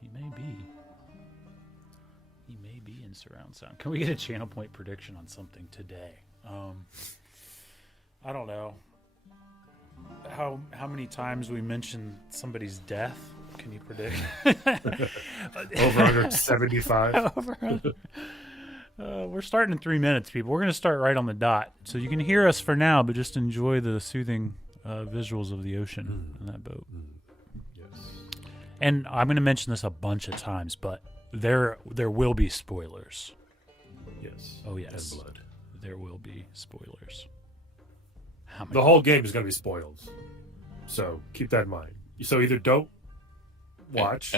He may be. He may be in surround sound. Can we get a channel point prediction on something today? I don't know. How many times we mentioned somebody's death? Can you predict? Over under 75. Over under. We're starting in 3 minutes, people. We're going to start right on the dot. So you can hear us for now, but just enjoy the soothing visuals of the ocean in that boat. Yes. And I'm going to mention this a bunch of times, but there will be spoilers. Yes. Oh, yes. And blood. There will be spoilers. How many? The whole game is going to be spoiled. So keep that in mind. So either don't watch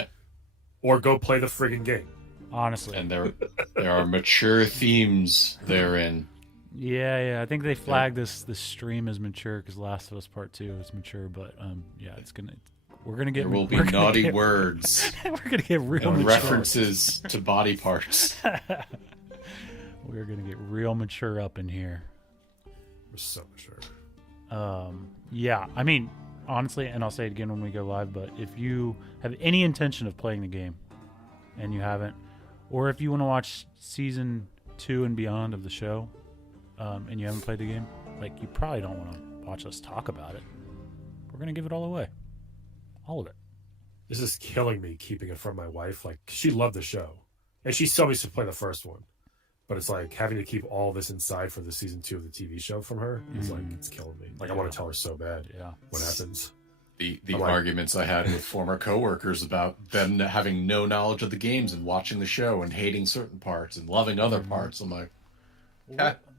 or go play the friggin' game. Honestly. And there are mature themes therein. Yeah. I think they flagged this stream as mature because Last of Us Part 2 is mature, but yeah, we're gonna get. There will be naughty words. We're gonna get real and mature. references to body parts. We're gonna get real mature up in here. We're so mature. Yeah, I mean, honestly, and I'll say it again when we go live, but if you have any intention of playing the game and you haven't, or if you want to watch season 2 and beyond of the show, and you haven't played the game, like, you probably don't want to watch us talk about it. We're gonna give it all away. All of it. This is killing me keeping it from my wife. Like, she loved the show. And she still needs to play the first one. But it's like having to keep all this inside for the season 2 of the TV show from her. It's like, it's killing me. Like, I want to tell her so bad what happens. The arguments I had with former coworkers about them having no knowledge of the games and watching the show and hating certain parts and loving other parts. I'm like,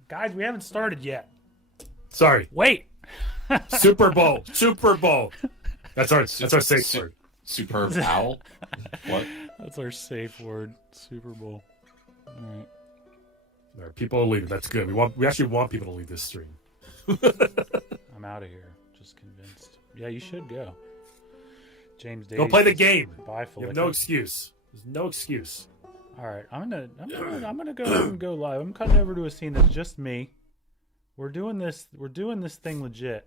Guys, we haven't started yet. Sorry. Wait. Super Bowl. That's our safe word. Superb owl? What? That's our safe word. Super Bowl. All right. All right, people are leaving. That's good. We actually want people to leave this stream. I'm out of here. Just convinced. Yeah, you should go. James Davies. Go play the game. Bye, You have no excuse. There's no excuse. All right, I'm gonna go and go live. I'm cutting over to a scene that's just me. We're doing this thing legit.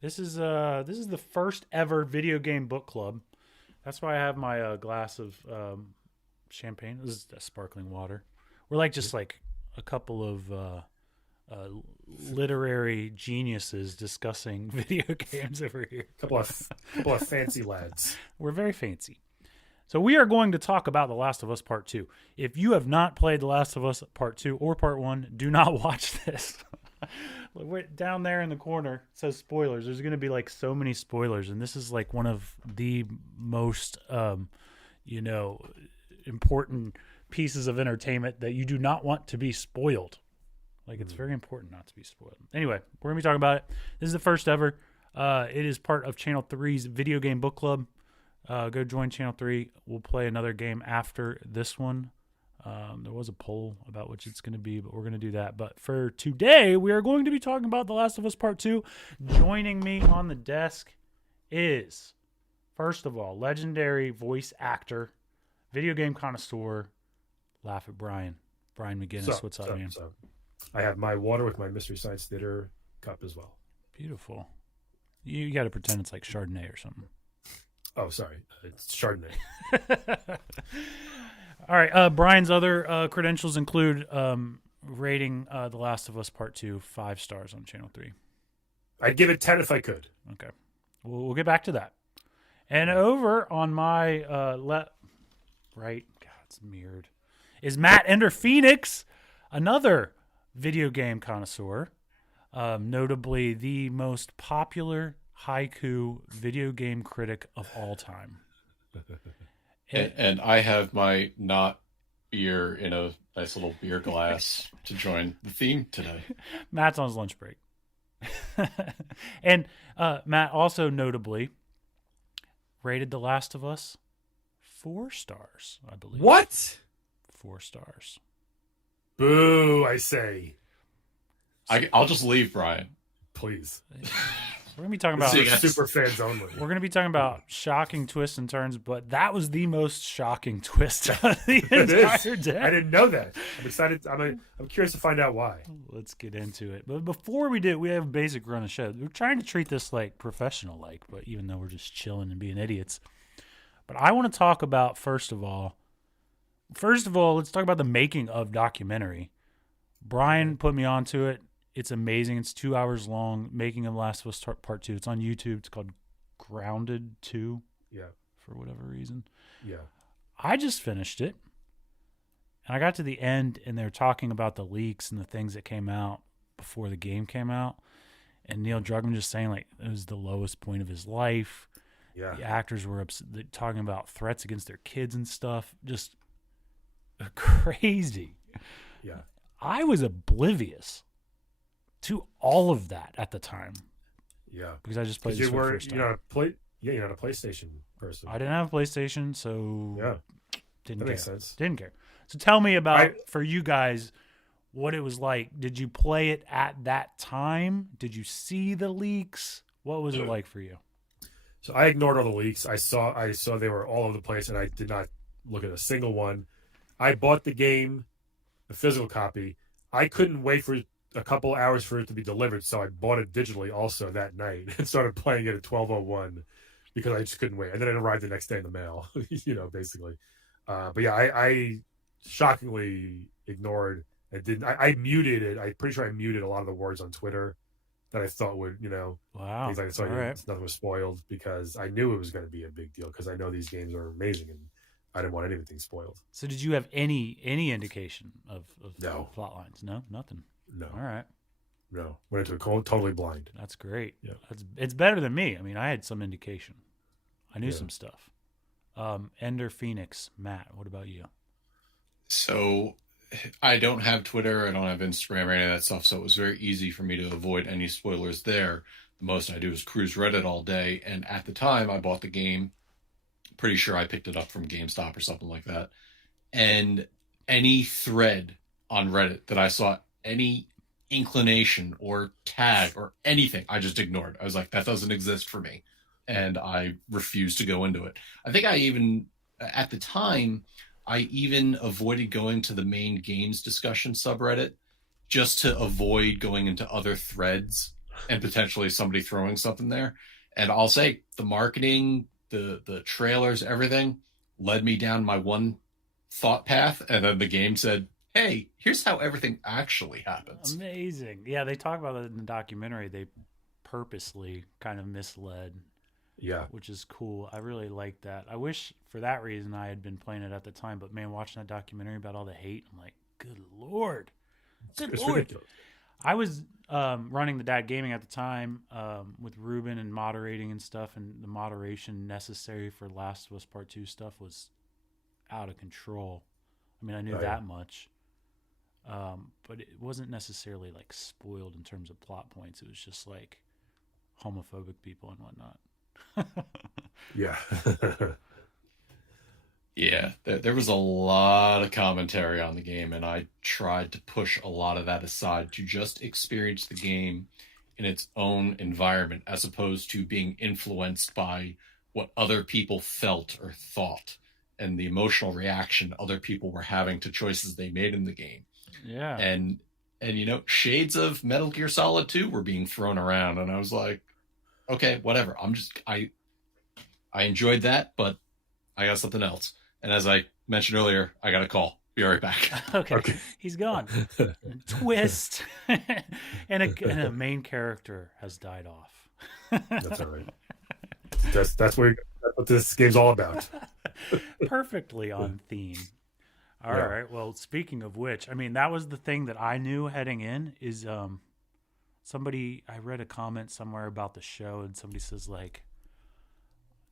This is the first ever video game book club. That's why I have my glass of champagne. This is sparkling water. We're like just like a couple of literary geniuses discussing video games over here. Couple of fancy lads. We're very fancy. So we are going to talk about The Last of Us Part 2. If you have not played The Last of Us Part 2 or Part 1, do not watch this. Down there in the corner, it says spoilers. There's going to be like so many spoilers, and this is like one of the most, important pieces of entertainment that you do not want to be spoiled. Like, it's very important not to be spoiled. Anyway, we're going to be talking about it. This is the first ever. It is part of Channel 3's Video Game Book Club. Go join Channel 3. We'll play another game after this one. There was a poll about which it's going to be, but we're going to do that. But for today, we are going to be talking about The Last of Us Part 2. Joining me on the desk is, first of all, legendary voice actor, video game connoisseur, Laugh at Brian. Brian McGinnis, what's up, man? I have my water with my Mystery Science Theater cup as well. Beautiful. You got to pretend it's like Chardonnay or something. Oh, sorry. It's Chardonnay. All right. Brian's other credentials include rating The Last of Us Part 2 5 stars on Channel 3. I'd give it 10 if I could. Okay. We'll get back to that. And over on my right, God, it's mirrored, is Matt Ender Phoenix, another video game connoisseur, notably the most popular haiku video game critic of all time. And I have my not beer in a nice little beer glass to join the theme today. Matt's on his lunch break. And Matt also notably rated The Last of Us 4 stars, I believe. What? 4 stars. Boo, I say. I'll just leave, Brian. Please. We're going to be talking about super fans only. We're going to be talking about shocking twists and turns, but that was the most shocking twist of the entire day. I didn't know that. I'm excited. I'm curious to find out why. Let's get into it. But before we do, we have a basic run of show. We're trying to treat this like professional, but even though we're just chilling and being idiots. But I want to talk about first of all, let's talk about the making of documentary. Brian put me onto it. It's amazing. It's 2 hours long. Making of Last of Us Part 2. It's on YouTube. It's called Grounded 2. Yeah. For whatever reason. Yeah. I just finished it. And I got to the end and they were talking about the leaks and the things that came out before the game came out. And Neil Druckmann just saying like it was the lowest point of his life. Yeah. The actors were talking about threats against their kids and stuff. Just crazy. Yeah. I was oblivious to all of that at the time. Yeah. Because I just played this for the first time. You're not a PlayStation person. I didn't have a PlayStation, so that makes sense. Didn't care. So tell me about, for you guys, what it was like. Did you play it at that time? Did you see the leaks? What was it like for you? So I ignored all the leaks. I saw they were all over the place, and I did not look at a single one. I bought the game, the physical copy. I couldn't wait for a couple hours for it to be delivered, so I bought it digitally also that night and started playing it at 12:01 because I just couldn't wait. And then it arrived the next day in the mail, basically. But yeah, I shockingly ignored and didn't. I muted it. I'm pretty sure I muted a lot of the words on Twitter that I thought would, wow, things like so nothing was spoiled because I knew it was going to be a big deal because I know these games are amazing and I didn't want anything spoiled. So did you have any indication of no plot lines? No, nothing. No. All right. No. Went into it totally blind. That's great. Yeah. It's better than me. I mean, I had some indication. I knew some stuff. Ender Phoenix, Matt, what about you? So I don't have Twitter. I don't have Instagram or any of that stuff. So it was very easy for me to avoid any spoilers there. The most I do is cruise Reddit all day. And at the time I bought the game, pretty sure I picked it up from GameStop or something like that. And any thread on Reddit that I saw any inclination or tag or anything, I just ignored. I was like, that doesn't exist for me. And I refused to go into it. I think at the time, I even avoided going to the main games discussion subreddit just to avoid going into other threads and potentially somebody throwing something there. And I'll say the marketing, the trailers, everything led me down my one thought path. And then the game said, hey, here's how everything actually happens. Amazing. Yeah, they talk about it in the documentary. They purposely kind of misled. Yeah. Which is cool. I really like that. I wish for that reason I had been playing it at the time, but man, watching that documentary about all the hate, I'm like, good Lord. Good Lord. Ridiculous. I was running the Dad Gaming at the time with Ruben and moderating and stuff, and the moderation necessary for Last of Us Part 2 stuff was out of control. I mean, I knew that much. But it wasn't necessarily like spoiled in terms of plot points. It was just like homophobic people and whatnot. Yeah. Yeah, there was a lot of commentary on the game, and I tried to push a lot of that aside to just experience the game in its own environment, as opposed to being influenced by what other people felt or thought and the emotional reaction other people were having to choices they made in the game. Yeah. And shades of Metal Gear Solid 2 were being thrown around, and I was like, okay, whatever. I enjoyed that, but I got something else. And as I mentioned earlier, I got a call. Be right back. Okay. He's gone. Twist. and a main character has died off. That's all right. That's what this game's all about. Perfectly on theme. All right. Well, speaking of which, I mean, that was the thing that I knew heading in is I read a comment somewhere about the show, and somebody says like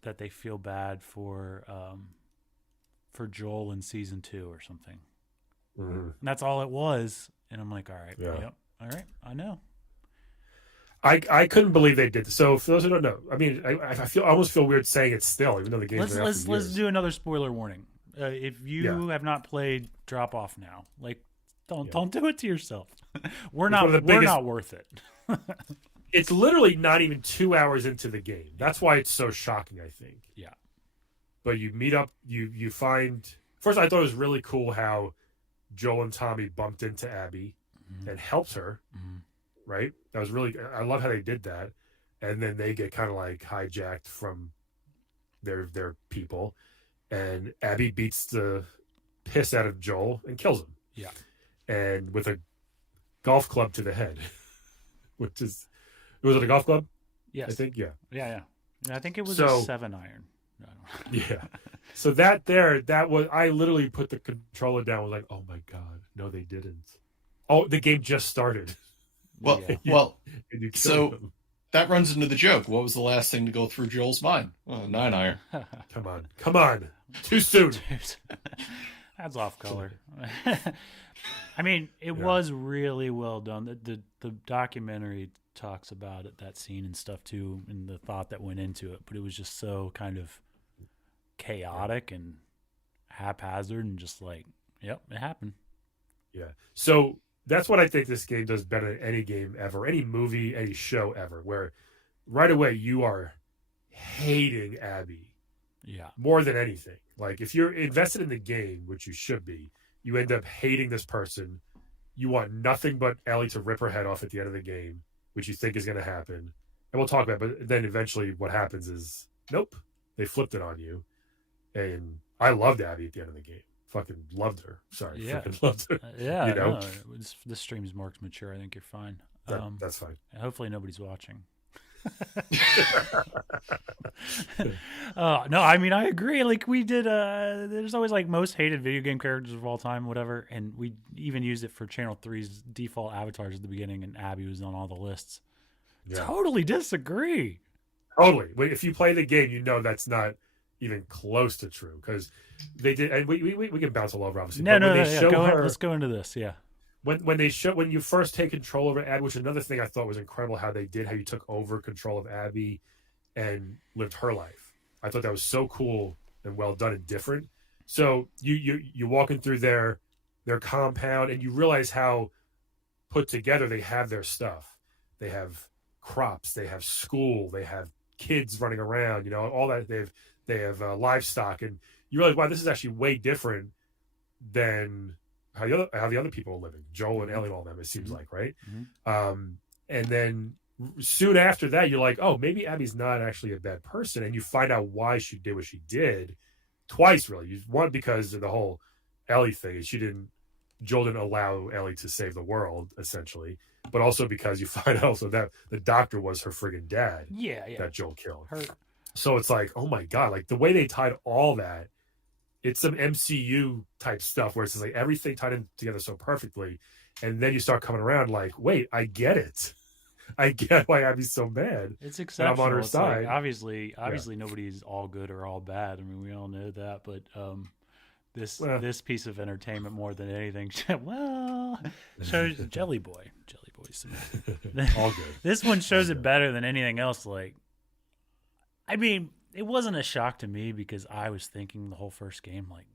that they feel bad for Joel in season 2 or something. Mm-hmm. And that's all it was. And I'm like, all right, yep, all right, I know. I couldn't believe they did. So for those who don't know, I mean, I almost feel weird saying it still, even though the game's let's do another spoiler warning. If you have not played, drop off now. Like, don't do it to yourself. We're not worth it. It's literally not even 2 hours into the game. That's why it's so shocking, I think. Yeah. But you meet up, you find... First, I thought it was really cool how Joel and Tommy bumped into Abby and helped her, right? That was really... I love how they did that. And then they get kind of like hijacked from their people, and Abby beats the piss out of Joel and kills him. Yeah. And with a golf club to the head, which is, was it a golf club? Yes. I think, yeah. Yeah. I think it was So- a 7-iron. I don't know. Yeah. So that was, I literally put the controller down. Was like, oh my god, no, they didn't. Oh, the game just started. Well, Yeah. well, And you killed So- them. that runs into the joke. What was the last thing to go through Joel's mind? Well, 9-iron. Come on, too soon. Dude, that's off color. I mean, it Yeah. was really well done. The documentary talks about it, that scene and stuff too, and the thought that went into it. But it was just so kind of chaotic and haphazard, and just like, yep, it happened. Yeah. So that's what I think this game does better than any game ever, any movie, any show ever, where right away you are hating Abby Yeah, more than anything. Like if you're invested in the game, which you should be, you end up hating this person. You want nothing but Ellie to rip her head off at the end of the game, which you think is going to happen. And we'll talk about it, but then eventually what happens is, nope, they flipped it on you. And I loved Abby at the end of the game. Fucking loved her. Sorry, Yeah. freaking loved her. yeah. You know? No, this stream's more mature. I think you're fine. That's fine. Hopefully nobody's watching. No, I mean, I agree. Like we did, there's always like most hated video game characters of all time, whatever. And we even used it for Channel 3's default avatars at the beginning, and Abby was on all the lists. Yeah. Totally disagree. Totally. If you play the game, you know that's not even close to true because they did. And we can bounce all over, obviously. No, but when no, they yeah. show Go ahead. her, Let's go into this. Yeah. when you first take control over Abby, which is another thing I thought was incredible how they did, how you took over control of Abby and lived her life. I thought that was so cool and well done and different. So you're walking through their compound and you realize how put together they have their stuff. They have crops, they have school, they have kids running around, all that. They have livestock, and you realize, wow, this is actually way different than how the other people are living. Joel and Ellie and all them, it seems like, right? Mhm. And then soon after that, you're like, oh, maybe Abby's not actually a bad person, and you find out why she did what she did twice, really. One, because of the whole Ellie thing, and Joel didn't allow Ellie to save the world, essentially, but also because you find out also that the doctor was her friggin' dad Yeah. that Joel killed. Her. So it's like, oh my god, like the way they tied all that, it's some MCU type stuff where it's just like everything tied in together so perfectly, and then you start coming around like, wait, I get it. I get why Abby's so mad. It's exceptional. on her It's side. like, obviously, nobody's all good or all bad. I mean, we all know that. But this piece of entertainment, more than anything, well, shows Jelly Boy's. All good. This one shows it better than anything else. Like, I mean, it wasn't a shock to me because I was thinking the whole first game, like,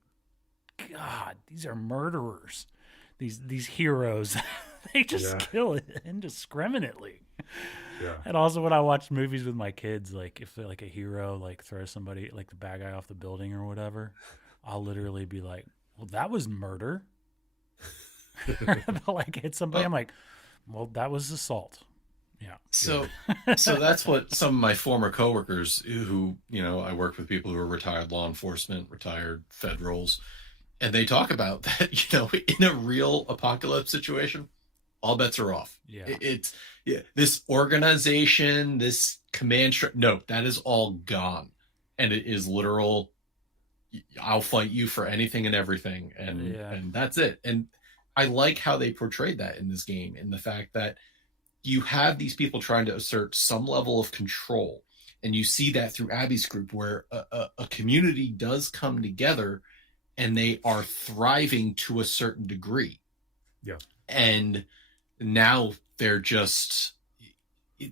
God, these are murderers. These heroes, they just kill it indiscriminately. Yeah. And also when I watch movies with my kids, like if like a hero like throws somebody, like the bad guy off the building or whatever, I'll literally be like, well, that was murder. They'll like hit somebody. I'm like, well, that was assault. Yeah. So that's what some of my former coworkers who, I worked with people who are retired law enforcement, retired federals, and they talk about that, in a real apocalypse situation, all bets are off. Yeah. It's this organization, this command, no, that is all gone. And it is literal, I'll fight you for anything and everything. And that's it. And I like how they portrayed that in this game, in the fact that you have these people trying to assert some level of control. And you see that through Abby's group, where a community does come together and they are thriving to a certain degree. Yeah. And now they're just,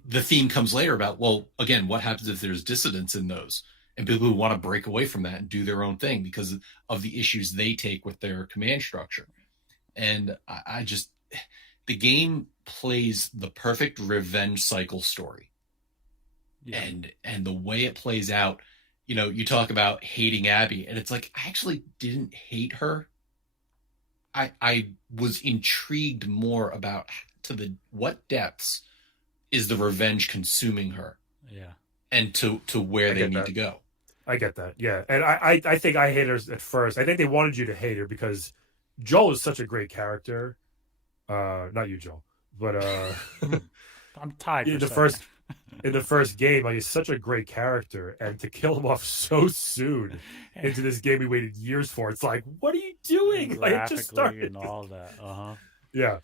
the theme comes later about, well, again, what happens if there's dissidents in those and people who want to break away from that and do their own thing because of the issues they take with their command structure. And I just, the game plays the perfect revenge cycle story. Yeah. And the way it plays out, you talk about hating Abby, and it's like, I actually didn't hate her. I was intrigued more about what depths is the revenge consuming her. Yeah. And to where they need to go. I get that. Yeah, and I think I hate her at first. I think they wanted you to hate her because Joel is such a great character. Not you, Joel, but I'm tied in for the second. first game, like he's such a great character, and to kill him off so soon into this game we waited years for, it's like, what are you doing? Like it just Graphically started. and all that. Yeah,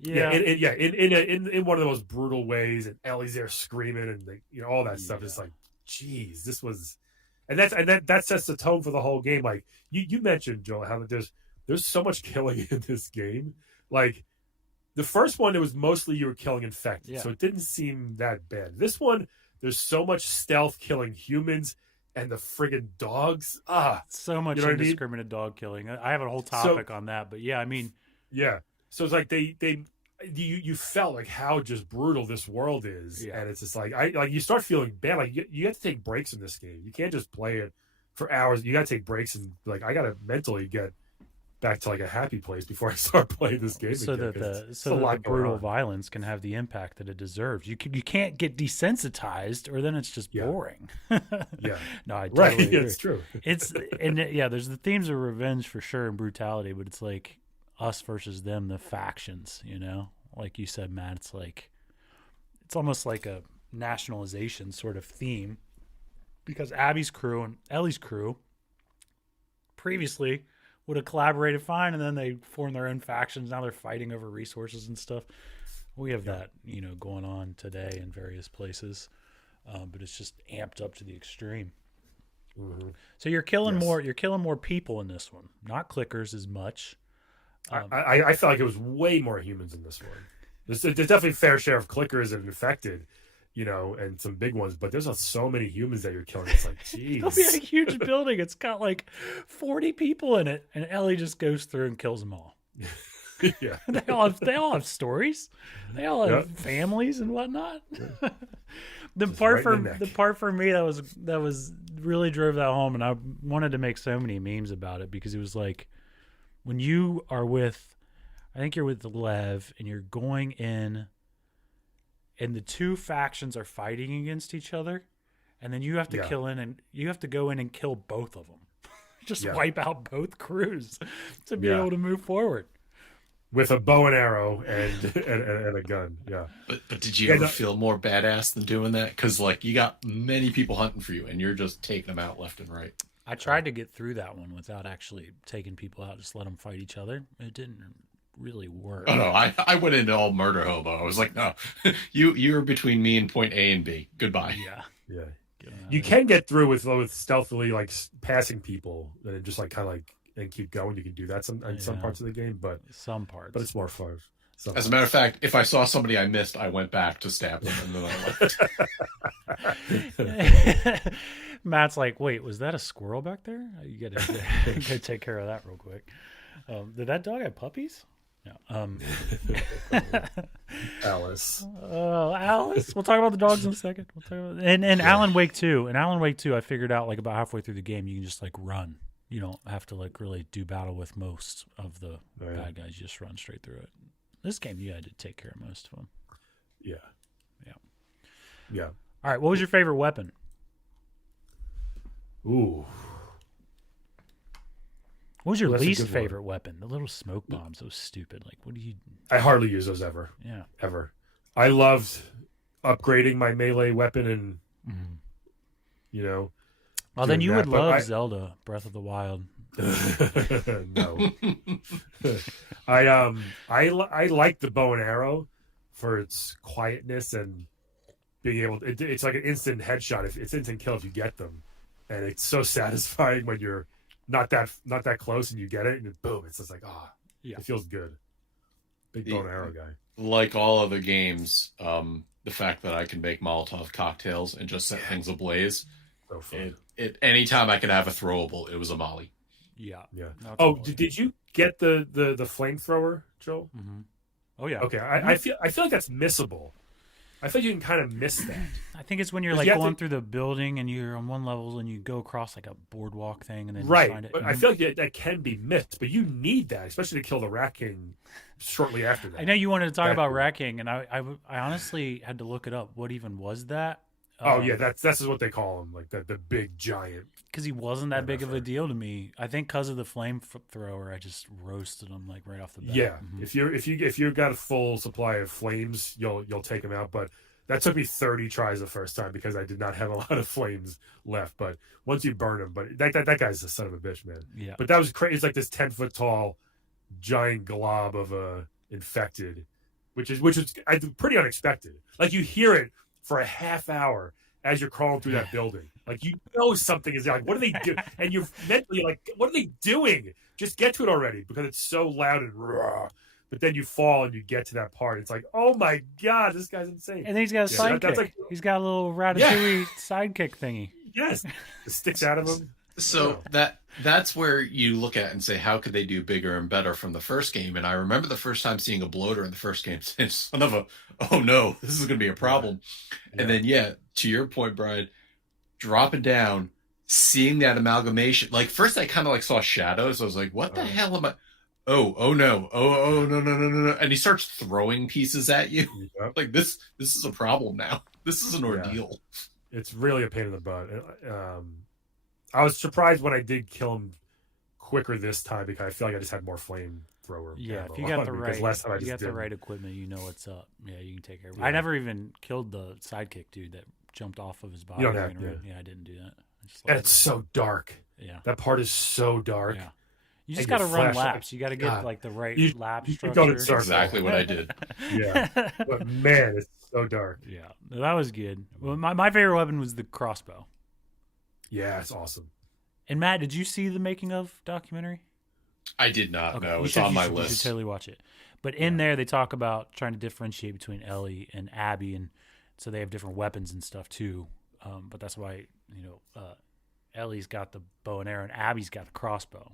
Yeah. in one of the most brutal ways, and Ellie's there screaming, and all that stuff. Yeah. It's like, geez, this was, that sets the tone for the whole game. Like you mentioned, Joel, how there's so much killing in this game. Like the first one, it was mostly you were killing infected, so it didn't seem that bad. This one, there's so much stealth killing humans and the friggin' dogs. So much indiscriminate dog killing. I have a whole topic on that, but yeah, I mean, yeah. So it's like you felt like how just brutal this world is, and it's just like you start feeling bad. Like you have to take breaks in this game. You can't just play it for hours. You got to take breaks and like I got to mentally get back to like a happy place before I start playing this game. So again, that the brutal violence can have the impact that it deserves. You can't get desensitized, or then it's just boring. Yeah. No, I totally agree. It's true. There's the themes of revenge for sure and brutality, but it's like us versus them, the factions. Like you said, Matt. It's almost like a nationalization sort of theme, because Abby's crew and Ellie's crew previously would have collaborated fine, and then they formed their own factions. Now they're fighting over resources and stuff. We have that, going on today in various places, but it's just amped up to the extreme. Mm-hmm. So you're killing more. You're killing more people in this one, not clickers as much. I felt like it was way more humans in this one. There's definitely a fair share of clickers and infected, and some big ones, but there's so many humans that you're killing. It's like, geez. There'll be a huge building. It's got like 40 people in it, and Ellie just goes through and kills them all. Yeah, they all have stories. They all have families and whatnot. The part for me that was really drove that home, and I wanted to make so many memes about it, because it was like when you are with, I think you're with Lev, and you're going in, and the two factions are fighting against each other, and then you have to go in and kill both of them. Just wipe out both crews to be able to move forward. With a bow and arrow and a gun, But did you ever feel more badass than doing that? Because you got many people hunting for you, and you're just taking them out left and right. I tried to get through that one without actually taking people out, just let them fight each other. It didn't really work. Oh no, I went into all murder hobo. I was like, no, you're between me and point A and B. Goodbye. Yeah. You can get through with stealthily passing people and just and keep going. You can do that in some parts of the game, but some parts. But it's more fun. As a matter of fact, if I saw somebody I missed, I went back to stab them, and then I left. Matt's like, wait, was that a squirrel back there? You gotta take care of that real quick. Did that dog have puppies? No. Alice. Oh, Alice. We'll talk about the dogs in a second. And Alan Wake 2. In Alan Wake 2, I figured out about halfway through the game, you can just run. You don't have to really do battle with most of the bad guys. You just run straight through it. This game, you had to take care of most of them. Yeah. All right. What was your favorite weapon? Ooh. What was your least favorite weapon? The little smoke bombs. Those stupid. What do you? I hardly use those ever. Yeah. Ever. I loved upgrading my melee weapon and, Well, then you would love Zelda Breath of the Wild. No. I like the bow and arrow for its quietness and being able to, it's like an instant headshot. It's instant kill if you get them, and it's so satisfying when you're not that close and you get it, and boom, it's just it feels good. Big bow and arrow guy. Like all other games, the fact that I can make Molotov cocktails and just set things ablaze. So fun. Anytime I could have a throwable, it was a molly. Yeah. Did you get the flamethrower, Joel? Mm-hmm. Oh yeah. Okay, I feel like that's missable. I feel you can kind of miss that. I think it's when you're going through the building and you're on one level and you go across a boardwalk thing and then you find it. But I feel like that can be missed, but you need that, especially to kill the Rat King shortly after that. I know you wanted to talk about Rat King, and I honestly had to look it up. What even was that? Oh yeah, that's what they call him, like the big giant. Because he wasn't that big of a MFer. deal to me. I think because of the flamethrower, I just roasted him like right off the bat. Yeah, if you got a full supply of flames, you'll take him out. But that took me 30 tries the first time because I did not have a lot of flames left. But once you burn him, but that guy's a son of a bitch, man. Yeah. But that was crazy. It's like this 10-foot tall giant glob of infected, which is pretty unexpected. Like you hear it for a half hour as you're crawling through that building. Like you know something is like, what are they doing? And you're mentally like, what are they doing? Just get to it already because it's so loud and raw. But then you fall and you get to that part. It's like, oh my god, this guy's insane. And then he's got a sidekick. Like, he's got a little ratatouille sidekick thingy. Yes, it sticks out of him. So that's where you look at and say, how could they do bigger and better from the first game? And I remember the first time seeing a bloater in the first game, saying, son of a, oh no, this is going to be a problem. Yeah. And then, to your point, Brian, dropping down, seeing that amalgamation. Like first I kind of like saw shadows. I was like, what the hell am I? Oh no. Oh, no. And he starts throwing pieces at you. Yep. Like this is a problem now. This is an ordeal. Yeah. It's really a pain in the butt. I was surprised when I did kill him quicker this time because I feel like I just had more flamethrower. Yeah, if you got the right equipment, you know what's up. Yeah, you can take care of it. I never even killed the sidekick dude that jumped off of his body. Yeah, I didn't do that. And it's so dark. Yeah, that part is so dark. Yeah. You just got to run laps. You got to get like the right lap structure. That's exactly what I did. Yeah, but man, it's so dark. Yeah, that was good. Well, my favorite weapon was the crossbow. Yeah, it's awesome. And Matt, did you see the making of documentary? I did not. Okay. No, it's on my list. You should totally watch it. But in there, they talk about trying to differentiate between Ellie and Abby, and so they have different weapons and stuff too. But that's why Ellie's got the bow and arrow, and Abby's got the crossbow,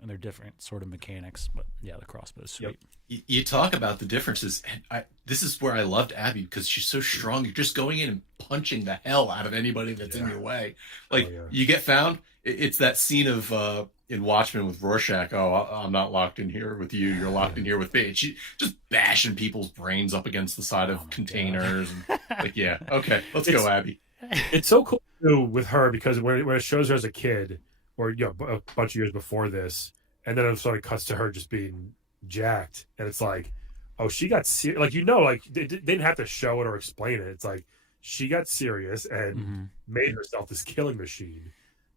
and they're different sort of mechanics. But yeah, the crossbow is sweet. Yep. You talk about the differences, and this is where I loved Abby because she's so strong. You're just going in and punching the hell out of anybody that's in your way. Like you get found. It's that scene of in Watchmen with Rorschach. Oh, I'm not locked in here with you. You're locked in here with me. And she just bashing people's brains up against the side of containers. And like, okay, let's go, Abby. It's so cool too with her because when it shows her as a kid, or a bunch of years before this, and then it sort of cuts to her just being jacked, and it's like, oh, she got serious. Like like they didn't have to show it or explain it. It's like she got serious and made herself this killing machine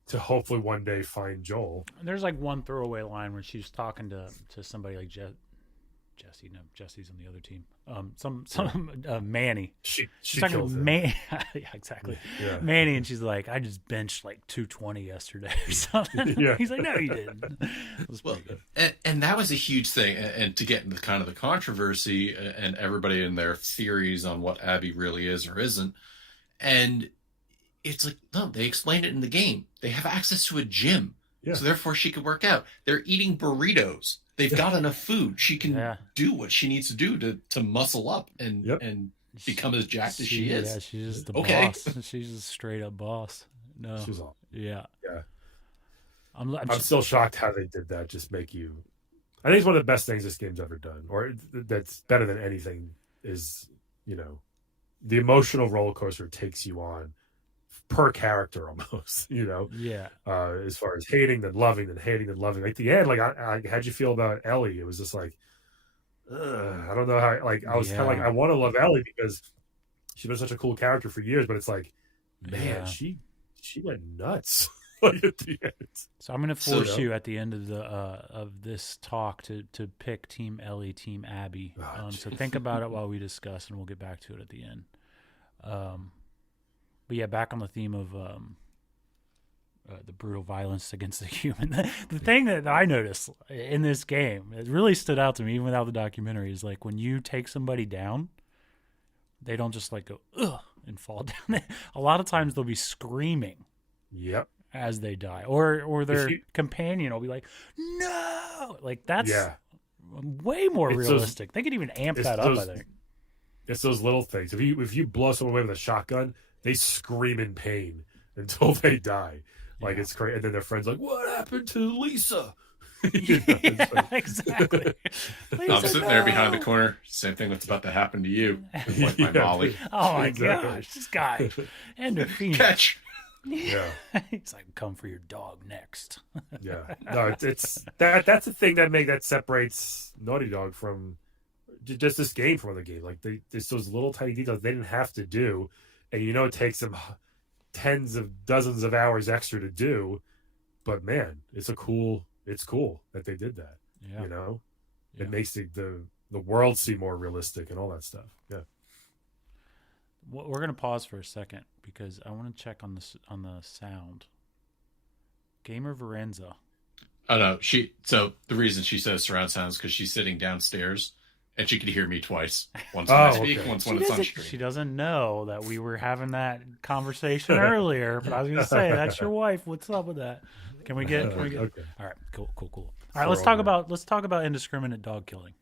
to hopefully one day find Joel. There's like one throwaway line where she's talking to somebody like Jesse. No, Jesse's on the other team. Manny. She talking to Manny. Yeah, exactly. Yeah. Manny, and she's like, I just benched like 220 yesterday or something. Yeah. He's like, no, you didn't. It was pretty good. And that was a huge thing. And to get into kind of the controversy and everybody and their theories on what Abby really is or isn't. And it's like, no, they explained it in the game. They have access to a gym. Yeah. So therefore she could work out. They're eating burritos. They've got enough food. She can do what she needs to do to muscle up and become as jacked as she is. Yeah, she's just the boss. She's a straight up boss. No. She's all. Yeah. Yeah. I'm still shocked how they did that. Just make you. I think it's one of the best things this game's ever done, or that's better than anything. Is the emotional roller coaster it takes you on per character almost. As far as hating then loving then hating then loving. Like the end, like how'd you feel about Ellie? It was just like, I don't know how. Like I was kind of like, I want to love Ellie because she's been such a cool character for years, but it's like, man, she went nuts. Like at the end. So I'm going to force you at the end of this talk to pick Team Ellie, Team Abby. So think about it while we discuss, and we'll get back to it at the end. But yeah, back on the theme of the brutal violence against the human. The thing that I noticed in this game, it really stood out to me, even without the documentary, is like when you take somebody down, they don't just like go ugh and fall down. A lot of times they'll be screaming. Yep. As they die, or their companion will be like, "No!" Like that's way more realistic. They could even amp that up. I think it's those little things. If you blow someone away with a shotgun, they scream in pain until they die. Like it's crazy. And then their friends like, "What happened to Lisa?" You know, it's Yeah, like- exactly. I'm Lisa, sitting there behind the no. corner. Same thing that's about to happen to you. Like my Yeah, Molly. Oh my exactly. gosh, this guy. Endorphins. Catch. Yeah. He's like, come for your dog next. Yeah, no, it's that's the thing that separates Naughty Dog from just this game from other games. Like there's those little tiny details they didn't have to do, and you know it takes them tens of dozens of hours extra to do. But man, it's cool that they did that. Yeah. You know, Yeah. it makes the world seem more realistic and all that stuff. Yeah. We're gonna pause for a second because I want to check on the sound. Gamer Verenza. Oh no, so the reason she says surround sound is because she's sitting downstairs and she could hear me twice. Once when I speak, okay. once when it's on She stream. doesn't know that we were having that conversation earlier, but I was gonna say that's your wife. What's up with that? Can we get? Okay. All right, cool. All right, let's talk about indiscriminate dog killing.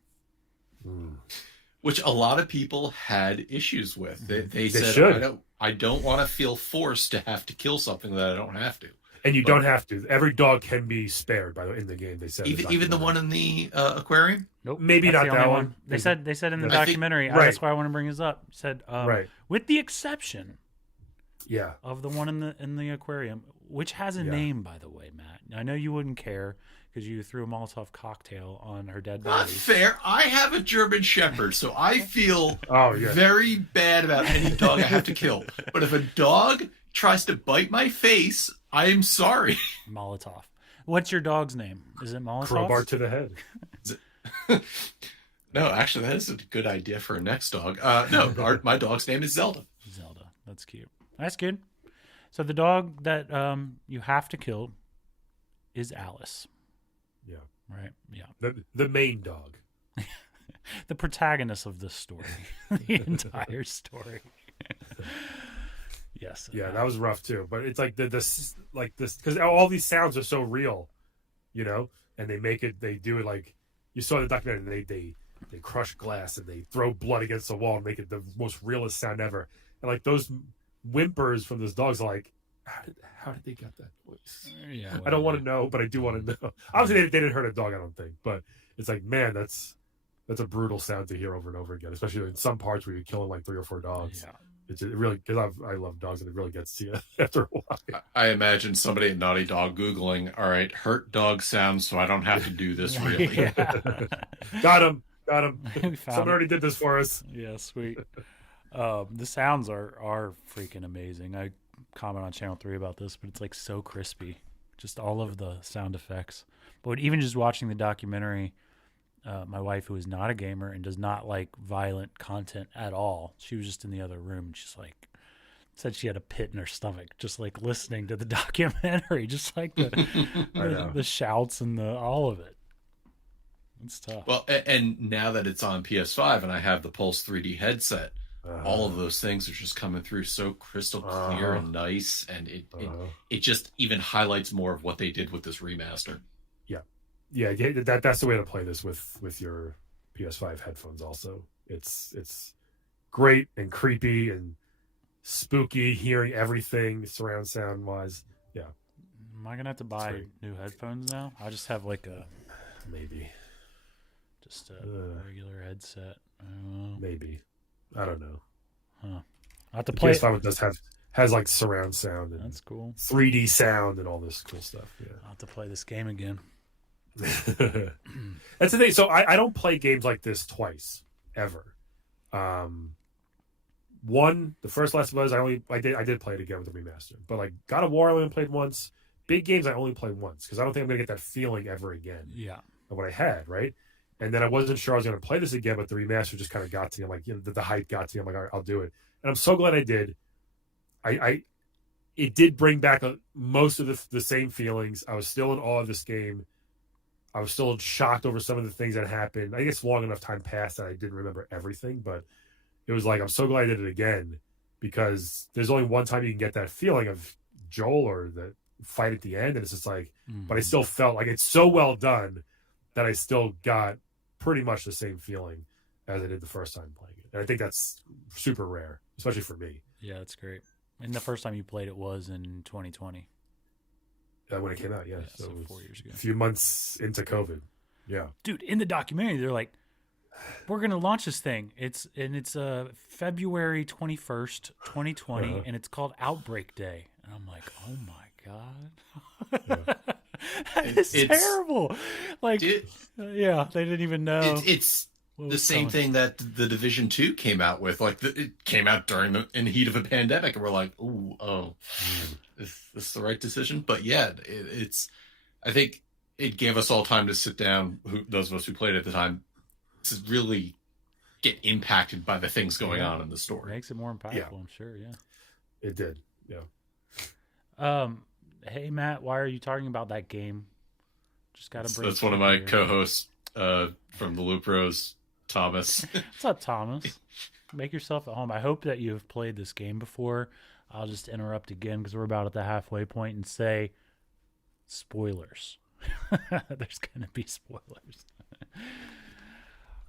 Which a lot of people had issues with. They said, should. I don't want to feel forced to have to kill something that I don't have to. And you don't have to. Every dog can be spared. By the way, in the game, they said Even the one in the aquarium. Nope, Maybe that's not the that only one. They said in the I think- documentary. right. That's why I want to bring this up. Said Right. with the exception Yeah. of the one in the aquarium, which has a Yeah. name, by the way, Matt. I know you wouldn't care because you threw a Molotov cocktail on her dead Not body. fair. I have a German Shepherd, so I feel Oh yeah. very bad about any dog I have to kill. But if a dog tries to bite my face, I am sorry. Molotov. What's your dog's name? Is it Molotov? Crowbar to the head. No, actually, that is a good idea for a next dog. My dog's name is Zelda. Zelda. That's cute. That's good. So the dog that you have to kill is Alice. Yeah. Right? Yeah. The main dog. The protagonist of this story. The entire story. Yes. Yeah, that was rough too. But it's like this because all these sounds are so real, you know, and they do it like you saw in the documentary. They crush glass and they throw blood against the wall and make it the most realist sound ever. And like those whimpers from those dogs are like, how did they get that voice? Yeah, I don't want to know, but I do want to know. Obviously, they didn't hurt a dog, I don't think. But it's like, man, that's a brutal sound to hear over and over again, especially in some parts where you're killing like 3 or 4 dogs. Yeah. It really, because I love dogs and it really gets to you after a while. I imagine somebody at Naughty Dog Googling, all right, hurt dog sounds so I don't have to do this really. Yeah. Got him. We found Someone it. already did this for us. Yeah, sweet. The sounds are freaking amazing. I comment on Channel 3 about this, but it's like so crispy. Just all of the sound effects. But even just watching the documentary, my wife, who is not a gamer and does not like violent content at all, she was just in the other room and she's like, said she had a pit in her stomach just like listening to the documentary, just like the shouts and all of it. It's tough. Well, and now that it's on PS5 and I have the Pulse 3D headset, all of those things are just coming through so crystal clear and nice, and it just even highlights more of what they did with this remaster. Yeah, that's the way to play this with your PS5 headphones. Also, it's great and creepy and spooky, hearing everything surround sound wise. Yeah, Am I gonna have to buy new headphones now? I just have like maybe just a regular headset. I don't know. maybe I don't know. Huh. I have to The play. PS5 has like surround sound and That's cool. 3D sound and all this cool stuff. Yeah. I'll have to play this game again. That's the thing. So I don't play games like this twice ever. One, the first Last of Us, I did play it again with the remaster. But like God of War, I only played once. Big games, I only played once because I don't think I'm gonna get that feeling ever again Yeah. of what I had, right? And then I wasn't sure I was gonna play this again, but the remaster just kind of got to me. I'm like, the hype got to me. I'm like, all right, I'll do it, and I'm so glad I did. It did bring back most of the same feelings. I was still in awe of this game. I was still shocked over some of the things that happened. I guess long enough time passed that I didn't remember everything, but it was like, I'm so glad I did it again because there's only one time you can get that feeling of Joel or the fight at the end. And it's just like, but I still felt like it's so well done that I still got pretty much the same feeling as I did the first time playing it. And I think that's super rare, especially for me. Yeah, that's great. And the first time you played it was in 2020. when it came out. Yeah, so it was 4 years ago. a few months into COVID. Yeah, Dude, in the documentary, they're like, "We're gonna launch this thing. It's February 21st, 2020, and it's called Outbreak Day." And I'm like, "Oh my god, it's terrible!" Like, yeah, they didn't even know. It's the same thing that the Division 2 came out with. Like, it came out in the heat of a pandemic, and we're like, is this the right decision? But yeah, it's. I think it gave us all time to sit down. Those of us who played at the time, to really get impacted by the things going on in the story. Makes it more impactful, I'm sure. Yeah, it did. Yeah. Hey Matt, why are you talking about that game? Just gotta bring. That's one of my co-hosts from the Loop Bros, Thomas. What's up, Thomas? Make yourself at home. I hope that you've played this game before. I'll just interrupt again because we're about at the halfway point and say spoilers. There's gonna be spoilers.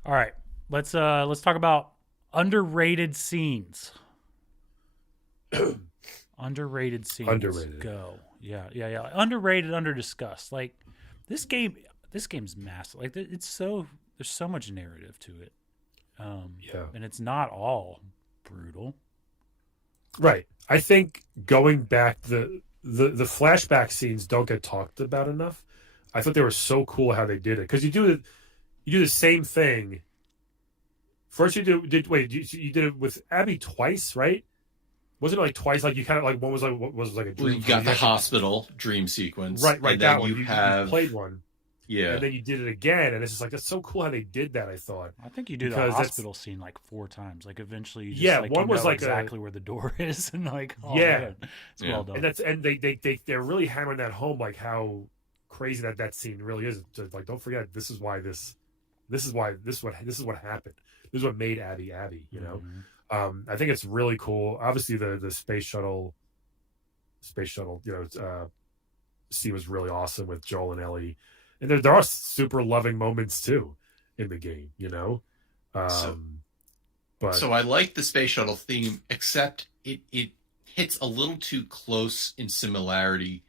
All right, let's talk about underrated scenes. Underrated scenes. Underrated. Go. Yeah. Underrated, underdiscussed. Like this game's massive. Like there's so much narrative to it. And it's not all brutal. Right. I think going back, the flashback scenes don't get talked about enough. I thought they were so cool how they did it, because you do the same thing. First, you did it with Abby twice, right? Wasn't it like twice? Like you kind of like one was like a dream. Well, you got the hospital dream sequence, right? And that then one. You played one, and then you did it again, and it's just like that's so cool how they did that. I thought. I think you do the hospital scene like 4 times. Like eventually, you just, one was like exactly where the door is, and like man, it's well done. And they're really hammering that home, like how crazy that scene really is. Like, don't forget, this is what happened. This is what made Abby Abby. You know. I think it's really cool. Obviously, the space shuttle, scene was really awesome with Joel and Ellie, and there are super loving moments too in the game. You know, so I like the space shuttle theme, except it hits a little too close in similarity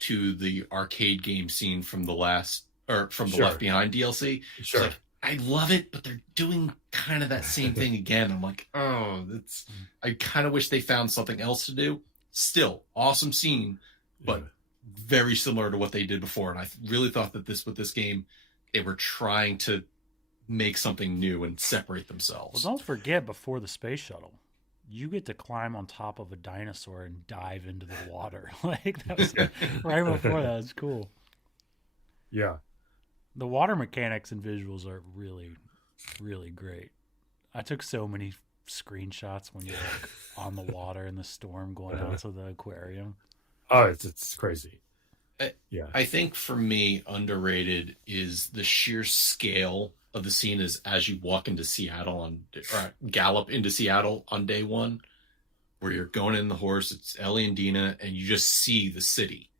to the arcade game scene from the Left Behind DLC. Sure. It's like, I love it, but they're doing kind of that same thing again. I'm like, I kind of wish they found something else to do. Still, awesome scene, but very similar to what they did before. And I really thought that with this game, they were trying to make something new and separate themselves. Well, don't forget, before the space shuttle, you get to climb on top of a dinosaur and dive into the water. Like that was right before that. Was cool. Yeah. The water mechanics and visuals are really, really great. I took so many screenshots when you're like on the water in the storm going out to the aquarium. Oh, it's crazy. I think for me, underrated is the sheer scale of the scene as you walk into Seattle or gallop into Seattle on day one, where you're going in the horse. It's Ellie and Dina, and you just see the city.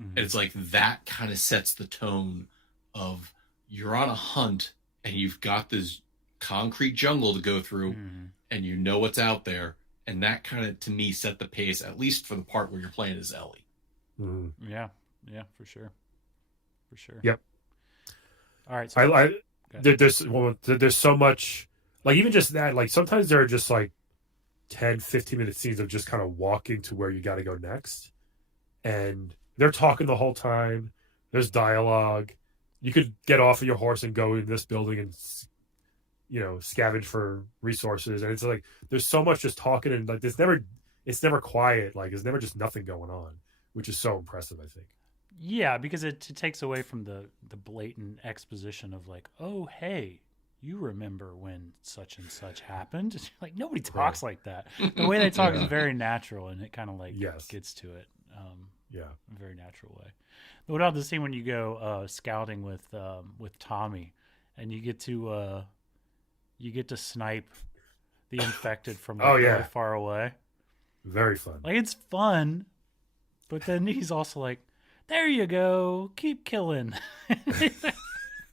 Mm-hmm. And it's like that kind of sets the tone of you're on a hunt and you've got this concrete jungle to go through, and you know what's out there, and that kind of, to me, set the pace, at least for the part where you're playing as Ellie. Yeah, for sure. Yep. All right, so there's so much, like, even just that, like, sometimes there are just like 10-15 minute scenes of just kind of walking to where you got to go next, and they're talking the whole time. There's dialogue. You could get off of your horse and go in this building and, scavenge for resources. And it's like, there's so much just talking, and like, it's never quiet. Like, there's never just nothing going on, which is so impressive, I think. Yeah, because it takes away from the blatant exposition of like, oh, hey, you remember when such and such happened? Like, nobody talks like that. The way they talk is very natural, and it kind of like gets to it. In a very natural way. What about the scene when you go scouting with Tommy, and you get to snipe the infected from really far away? Very fun. Like, it's fun, but then he's also like, "There you go, keep killing."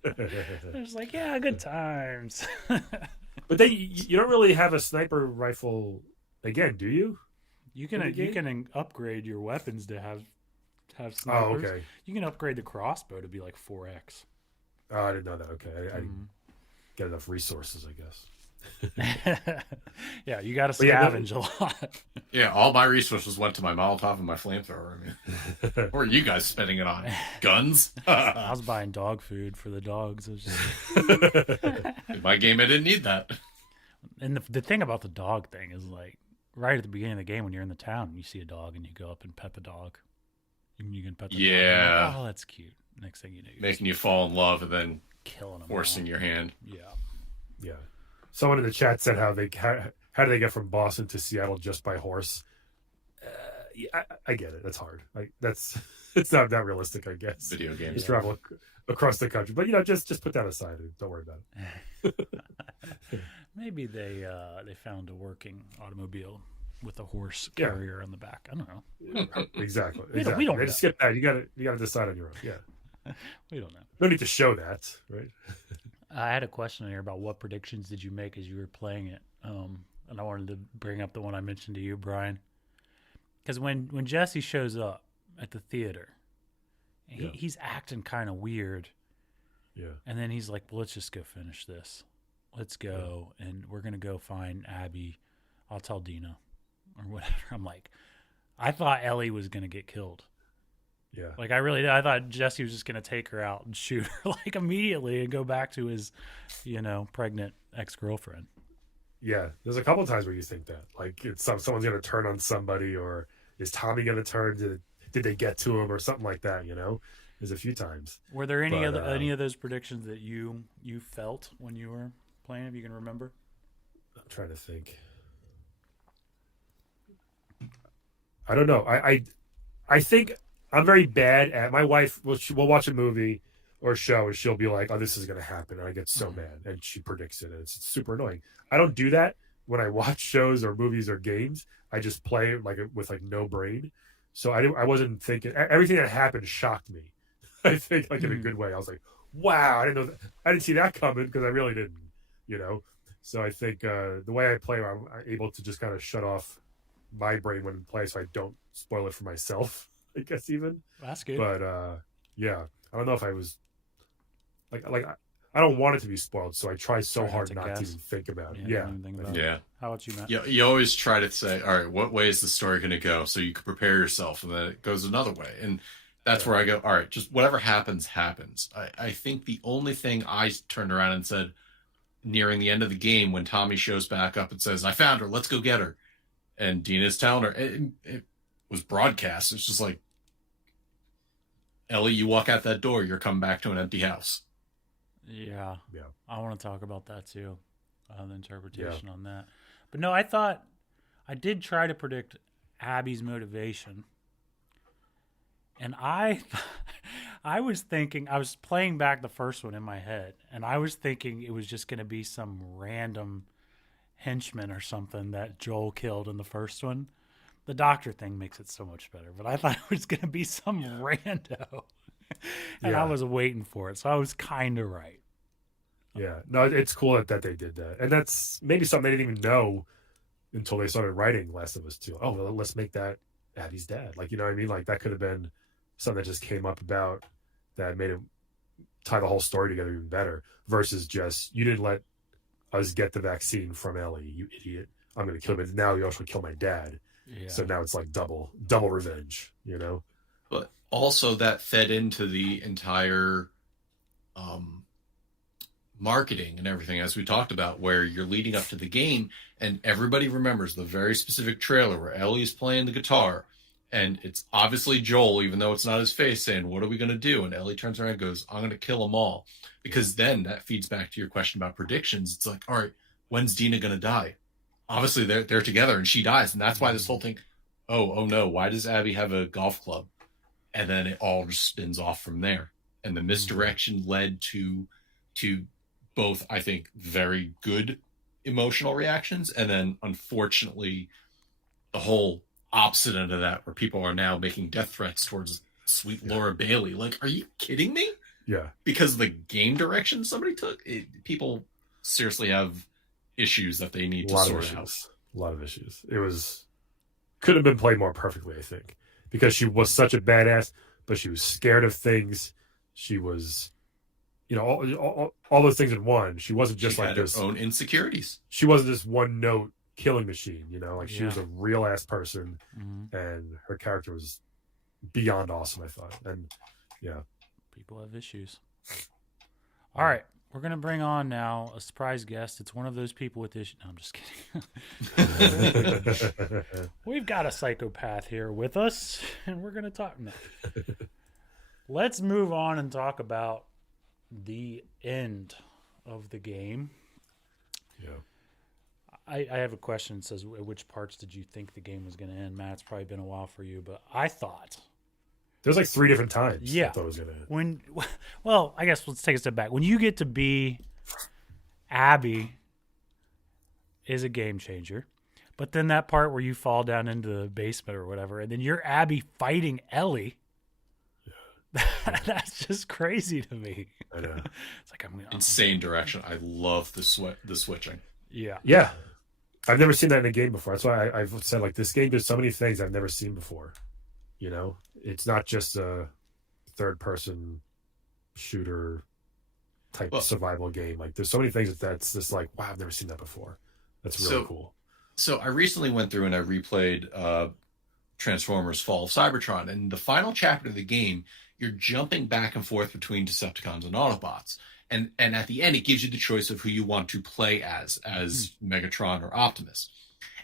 It's like, yeah, good times. But then you don't really have a sniper rifle again, do you? You can upgrade your weapons to have have Oh, snipers. okay. You can upgrade the crossbow to be like 4x. Oh, I didn't know that. Okay, I didn't get enough resources, I guess. Yeah, you got to But yeah, scavenge a lot. Yeah, all my resources went to my Molotov and my flamethrower. I mean, what are you guys spending it on? Guns? I was buying dog food for the dogs. It was just... In my game, I didn't need that. And the thing about the dog thing is like right at the beginning of the game when you're in the town and you see a dog and you go up and pet the dog. You can pet the dog. Yeah. Like, oh, that's cute. Next thing you know, you're Making you fall in love and then killing them. forcing your hand. Yeah. Yeah. Someone in the chat said how do they get from Boston to Seattle just by horse? Yeah, I get it. That's hard. It's not that realistic, I guess. Video games. Just travel across the country, but just put that aside and don't worry about it. Maybe they found a working automobile with a horse carrier on the back. I don't know. Exactly. We don't Just skip that. You gotta decide on your own. Yeah. We don't know. No need to show that, right? I had a question here about what predictions did you make as you were playing it, and I wanted to bring up the one I mentioned to you, Brian, because when Jesse shows up at the theater, he's acting kind of weird, and then he's like, well, let's just go finish this. Let's go, and we're gonna go find Abby. I'll tell Dina, or whatever. I'm like, I thought Ellie was gonna get killed. Yeah. Like I really did. I thought Jesse was just gonna take her out and shoot her like immediately and go back to his, pregnant ex-girlfriend. Yeah. There's a couple of times where you think that, like, someone's gonna turn on somebody, or is Tommy gonna turn? Did they get to him, or something like that? There's a few times. Were there any of those predictions that you felt when you were playing? If you can remember. I'm trying to think. I don't know. I think I'm very bad at. My wife will watch a movie or a show and she'll be like, "Oh, this is going to happen," and I get so mad, and she predicts it, and it's super annoying. I don't do that when I watch shows or movies or games. I just play with no brain. So I wasn't thinking. Everything that happened shocked me. I think in a good way. I was like, "Wow, I didn't know that. I didn't see that coming," because I really didn't. So I think the way I play, I'm able to just kind of shut off my brain when I play, so I don't spoil it for myself, I guess, even. That's good. But yeah, I don't know if I was like I don't want it to be spoiled, so I try so hard not to even think about it. Yeah. Yeah. How about you, Matt? You always try to say, all right, what way is the story going to go, so you can prepare yourself, and then it goes another way, and that's where I go, all right, just whatever happens. I think the only thing I turned around and said nearing the end of the game, when Tommy shows back up and says, "I found her, let's go get her," and Dina's telling her, it was broadcast. It's just like, Ellie, you walk out that door, you're coming back to an empty house. Yeah. I want to talk about that too, the interpretation on that. But no, I did try to predict Abby's motivation, and I was thinking, I was playing back the first one in my head, and I was thinking it was just going to be some random henchman or something that Joel killed in the first one. The doctor thing makes it so much better, but I thought it was going to be some rando. And I was waiting for it, so I was kind of right. Yeah. No, it's cool that they did that. And that's maybe something they didn't even know until they started writing Last of Us 2. Oh, well, let's make that Abby's dad. Like, you know what I mean? Like, that could have been something that just came up about that made it tie the whole story together even better, versus just, you didn't let us get the vaccine from Ellie, you idiot. I'm going to kill him. And now you also kill my dad. Yeah. So now it's like double revenge, But also that fed into the entire marketing and everything, as we talked about, where you're leading up to the game, and everybody remembers the very specific trailer where Ellie's playing the guitar, and it's obviously Joel, even though it's not his face, saying, "What are we going to do?" And Ellie turns around and goes, "I'm going to kill them all." Because then that feeds back to your question about predictions. It's like, all right, when's Dina going to die? Obviously they're together and she dies, and that's why this whole thing, oh no, why does Abby have a golf club? And then it all just spins off from there, and the misdirection led to both, I think, very good emotional reactions, and then unfortunately the whole opposite end of that, where people are now making death threats towards sweet Laura Bailey. Like, are you kidding me? Yeah. Because of the game direction somebody took, people seriously have issues that they need to sort out. A lot of issues. It could have been played more perfectly, I think, because she was such a badass, but she was scared of things. She was, all those things in one. She wasn't just she like had this. her own insecurities. She wasn't this one note killing machine. Like she Yeah. was a real ass person, Mhm. and her character was beyond awesome. I thought, and yeah, People have issues. All right. We're going to bring on now a surprise guest. It's one of those people with issues. No, I'm just kidding. We've got a psychopath here with us, and we're going to talk now. Let's move on and talk about the end of the game. yeah. I have a question that says, at which parts did you think the game was going to end? Matt, it's probably been a while for you, but I thought... There's like 3 different times. Yeah. I thought it was gonna end. Well, I guess let's take a step back. When you get to be Abby is a game changer, but then that part where you fall down into the basement or whatever, and then you're Abby fighting Ellie. That's just crazy to me. I know. It's like I'm Insane direction. I love the switching. Yeah. Yeah. I've never seen that in a game before. That's why I've said like this game does so many things I've never seen before. It's not just a third-person shooter type survival game. Like there's so many things that's just like, wow, I've never seen that before. That's really cool. So I recently went through and I replayed Transformers Fall of Cybertron, and the final chapter of the game, you're jumping back and forth between Decepticons and Autobots. And at the end, it gives you the choice of who you want to play as Megatron or Optimus.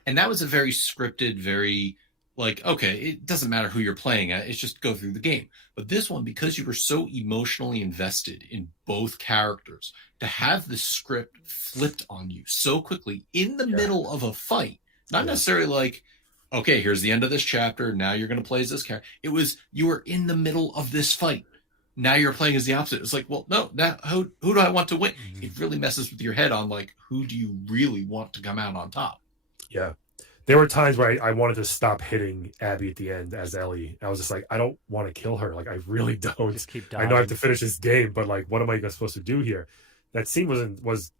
And that was a very scripted, very like, okay, it doesn't matter who you're playing at, it's just go through the game. But this one, because you were so emotionally invested in both characters, to have the script flipped on you so quickly in the middle of a fight, not necessarily like, okay, here's the end of this chapter, now you're going to play as this character. It was, you were in the middle of this fight. Now you're playing as the opposite. It's like, well, no, now who do I want to win? Mm-hmm. It really messes with your head on like, who do you really want to come out on top? Yeah. There were times where I wanted to stop hitting Abby at the end as Ellie. I was just like, I don't want to kill her. Like, I really don't. Just keep I know I have to finish this game, but like, what am I supposed to do here? That scene was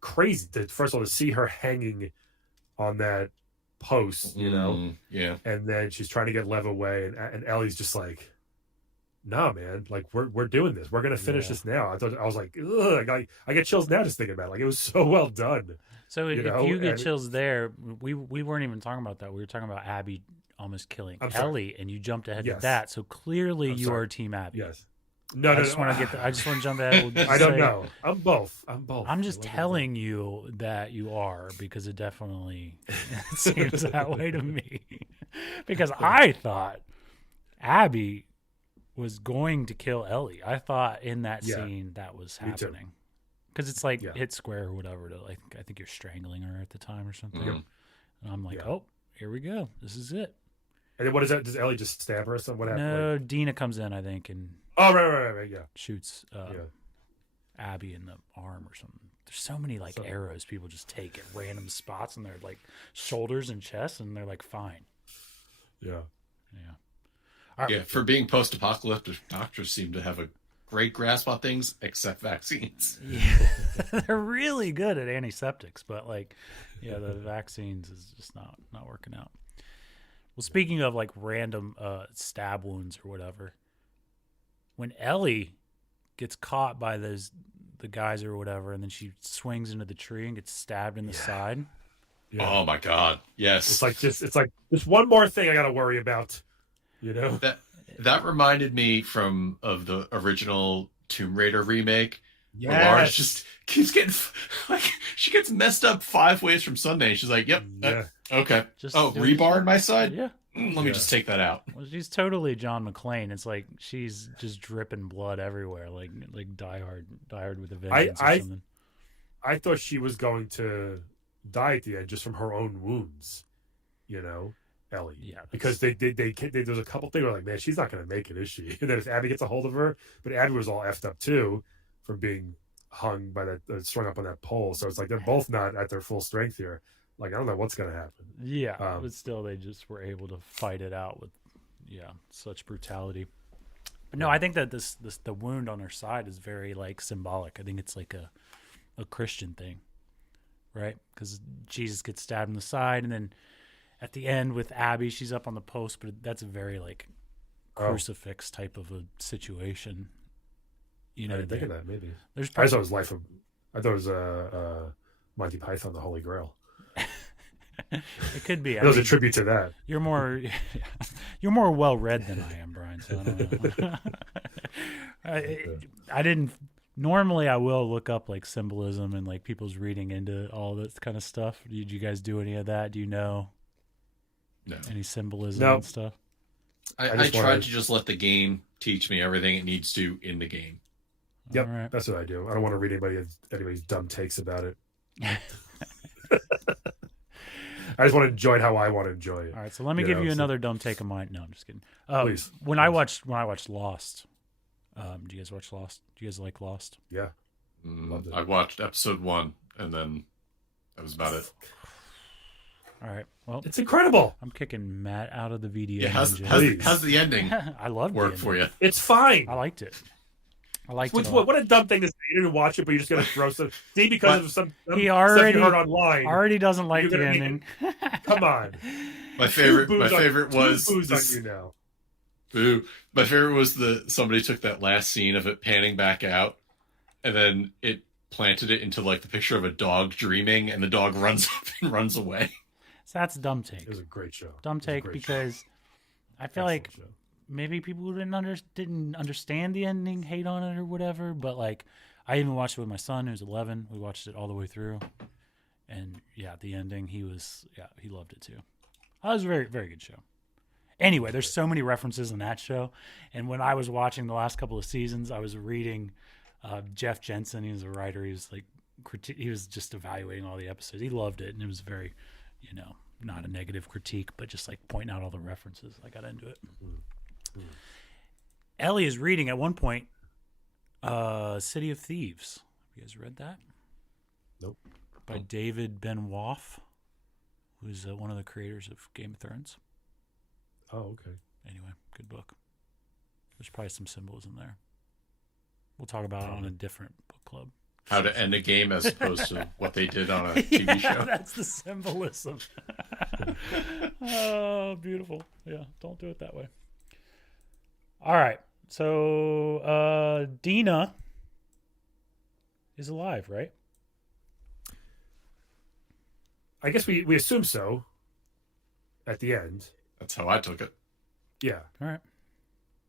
crazy. First of all, to see her hanging on that post, yeah, and then she's trying to get Lev away, and Ellie's just like, nah, man, like we're doing this. We're gonna finish this now. I was like, ugh, I get chills now just thinking about it. Like it was so well done. So if you get chills there, we weren't even talking about that. We were talking about Abby almost killing Ellie, and you jumped ahead to that. So clearly you are Team Abby. Yes. I just want to jump ahead. I don't know. I'm both. I'm just telling you that you are, because it definitely seems that way to me. Because I thought Abby was going to kill Ellie. I thought in that scene that was happening. Because it's like hit square or whatever. I think you're strangling her at the time or something. Mm-hmm. And I'm like, oh, here we go. This is it. And then what is that? Does Ellie just stab her or something? What happened? No, Dina comes in, I think, and right, yeah. Shoots Abby in the arm or something. There's so many arrows people just take at random spots in their like shoulders and chest, and they're like, fine. Yeah. Right. Yeah, for being post-apocalyptic, doctors seem to have a great grasp on things, except vaccines. Yeah, they're really good at antiseptics, but the vaccines is just not working out. Well, speaking of like random stab wounds or whatever, when Ellie gets caught by the guys or whatever, and then she swings into the tree and gets stabbed in the side. Yeah. Oh my God! Yes, it's like just one more thing I got to worry about. That reminded me of the original Tomb Raider remake. Yes. Where Laura just keeps getting she gets messed up 5 ways from Sunday. She's like, "Yep, okay." Rebar in my side. Yeah. Let me just take that out. Well, she's totally John McClane. It's like she's just dripping blood everywhere, like Die Hard with a Vengeance or something. I thought she was going to die at the end just from her own wounds, Ellie. Yeah, because they there's a couple things where like, man, she's not going to make it, is she? And then if Abby gets a hold of her, but Abby was all effed up too from being hung by that strung up on that pole. So it's like they're both not at their full strength here. Like I don't know what's going to happen. Yeah, but still, they just were able to fight it out with such brutality. But no, I think that the wound on her side is very like symbolic. I think it's like a Christian thing, right? Because Jesus gets stabbed in the side, and then at the end with Abby, she's up on the post, but that's a very like crucifix type of a situation. You I know, didn't think of that. Maybe there's I thought it was I thought it was Monty Python, the Holy Grail. it could be. It was a tribute to that. You're more well read than I am, Brian. So I don't know. I didn't. Normally, I will look up like symbolism and like people's reading into all this kind of stuff. Did you guys do any of that? Do you know any symbolism and stuff? I tried to just let the game teach me everything it needs to in the game. Yep, that's what I do. I don't want to read anybody's dumb takes about it. I just want to enjoy it how I want to enjoy it. All right, so let me give you another dumb take of mine. No, I'm just kidding. Please. When I watched Lost, do you guys watch Lost? Do you guys like Lost? Yeah. Loved it. I watched episode 1, and then that was about it. All right. Well, it's incredible. I'm kicking Matt out of the video. Yeah, how's the ending? I loved work it for you. It's fine. I liked it. What a dumb thing to say. You didn't watch it, but you're just gonna throw some. See, because of some stuff you heard online. Already doesn't like the ending. Come on. My favorite was this, on you now. Boo. My favorite was somebody took that last scene of it panning back out, and then it planted it into like the picture of a dog dreaming, and the dog runs up and runs away. So that's a dumb take. It was a great show. Dumb take because I feel like maybe people who didn't understand the ending hate on it or whatever. But like, I even watched it with my son who's 11. We watched it all the way through, and the ending he loved it too. That was a very, very good show. Anyway, there's so many references in that show, and when I was watching the last couple of seasons, I was reading Jeff Jensen. He was a writer. He was like he was just evaluating all the episodes. He loved it, and it was very, not a negative critique, but just like pointing out all the references. I got into it. Ellie is reading at one point City of Thieves. Have you guys read that? Nope. By David Ben Woff, who's one of the creators of Game of Thrones. Oh, okay. Anyway, good book. There's probably some symbolism there. We'll talk about it on a different book club. How to end a game as opposed to what they did on a TV show. That's the symbolism. Oh, beautiful. Yeah, don't do it that way. All right. So, Dina is alive, right? I guess we assume so at the end. That's how I took it. Yeah. All right.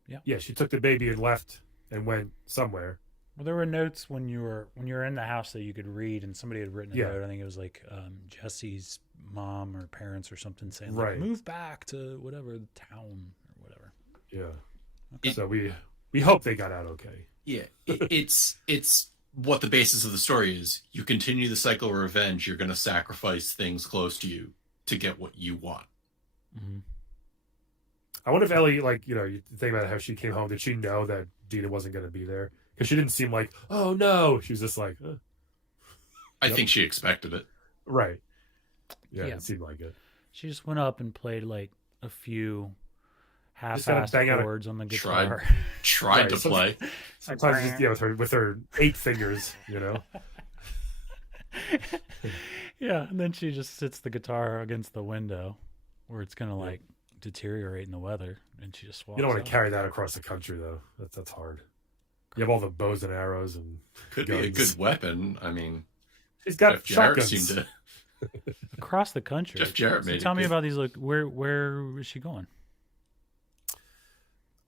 Yeah. Yeah, she took the baby and left and went somewhere. Well, there were notes when you were in the house that you could read, and somebody had written a note. I think it was like Jesse's mom or parents or something saying, like, move back to whatever town or whatever. Yeah. Okay. So we hope they got out okay. Yeah, it's what the basis of the story is. You continue the cycle of revenge. You're going to sacrifice things close to you to get what you want. Mm-hmm. I wonder if Ellie, you think about how she came home. Did she know that Dina wasn't going to be there? Because she didn't seem like, oh no. She was just like, I think she expected it. Right. Yeah, it seemed like it. She just went up and played like a few half-assed chords on the guitar. Tried to play. Sometimes just, with her 8 fingers, Yeah, and then she just sits the guitar against the window where it's going to deteriorate in the weather, and she just walks. You don't want to carry that across the country, though. That's hard. You have all the bows and arrows and could guns. be a good weapon. I mean, she's got Jeff Jarrett shotguns. seemed to across the country. Jeff Jarrett made tell me about these. Like, where is she going?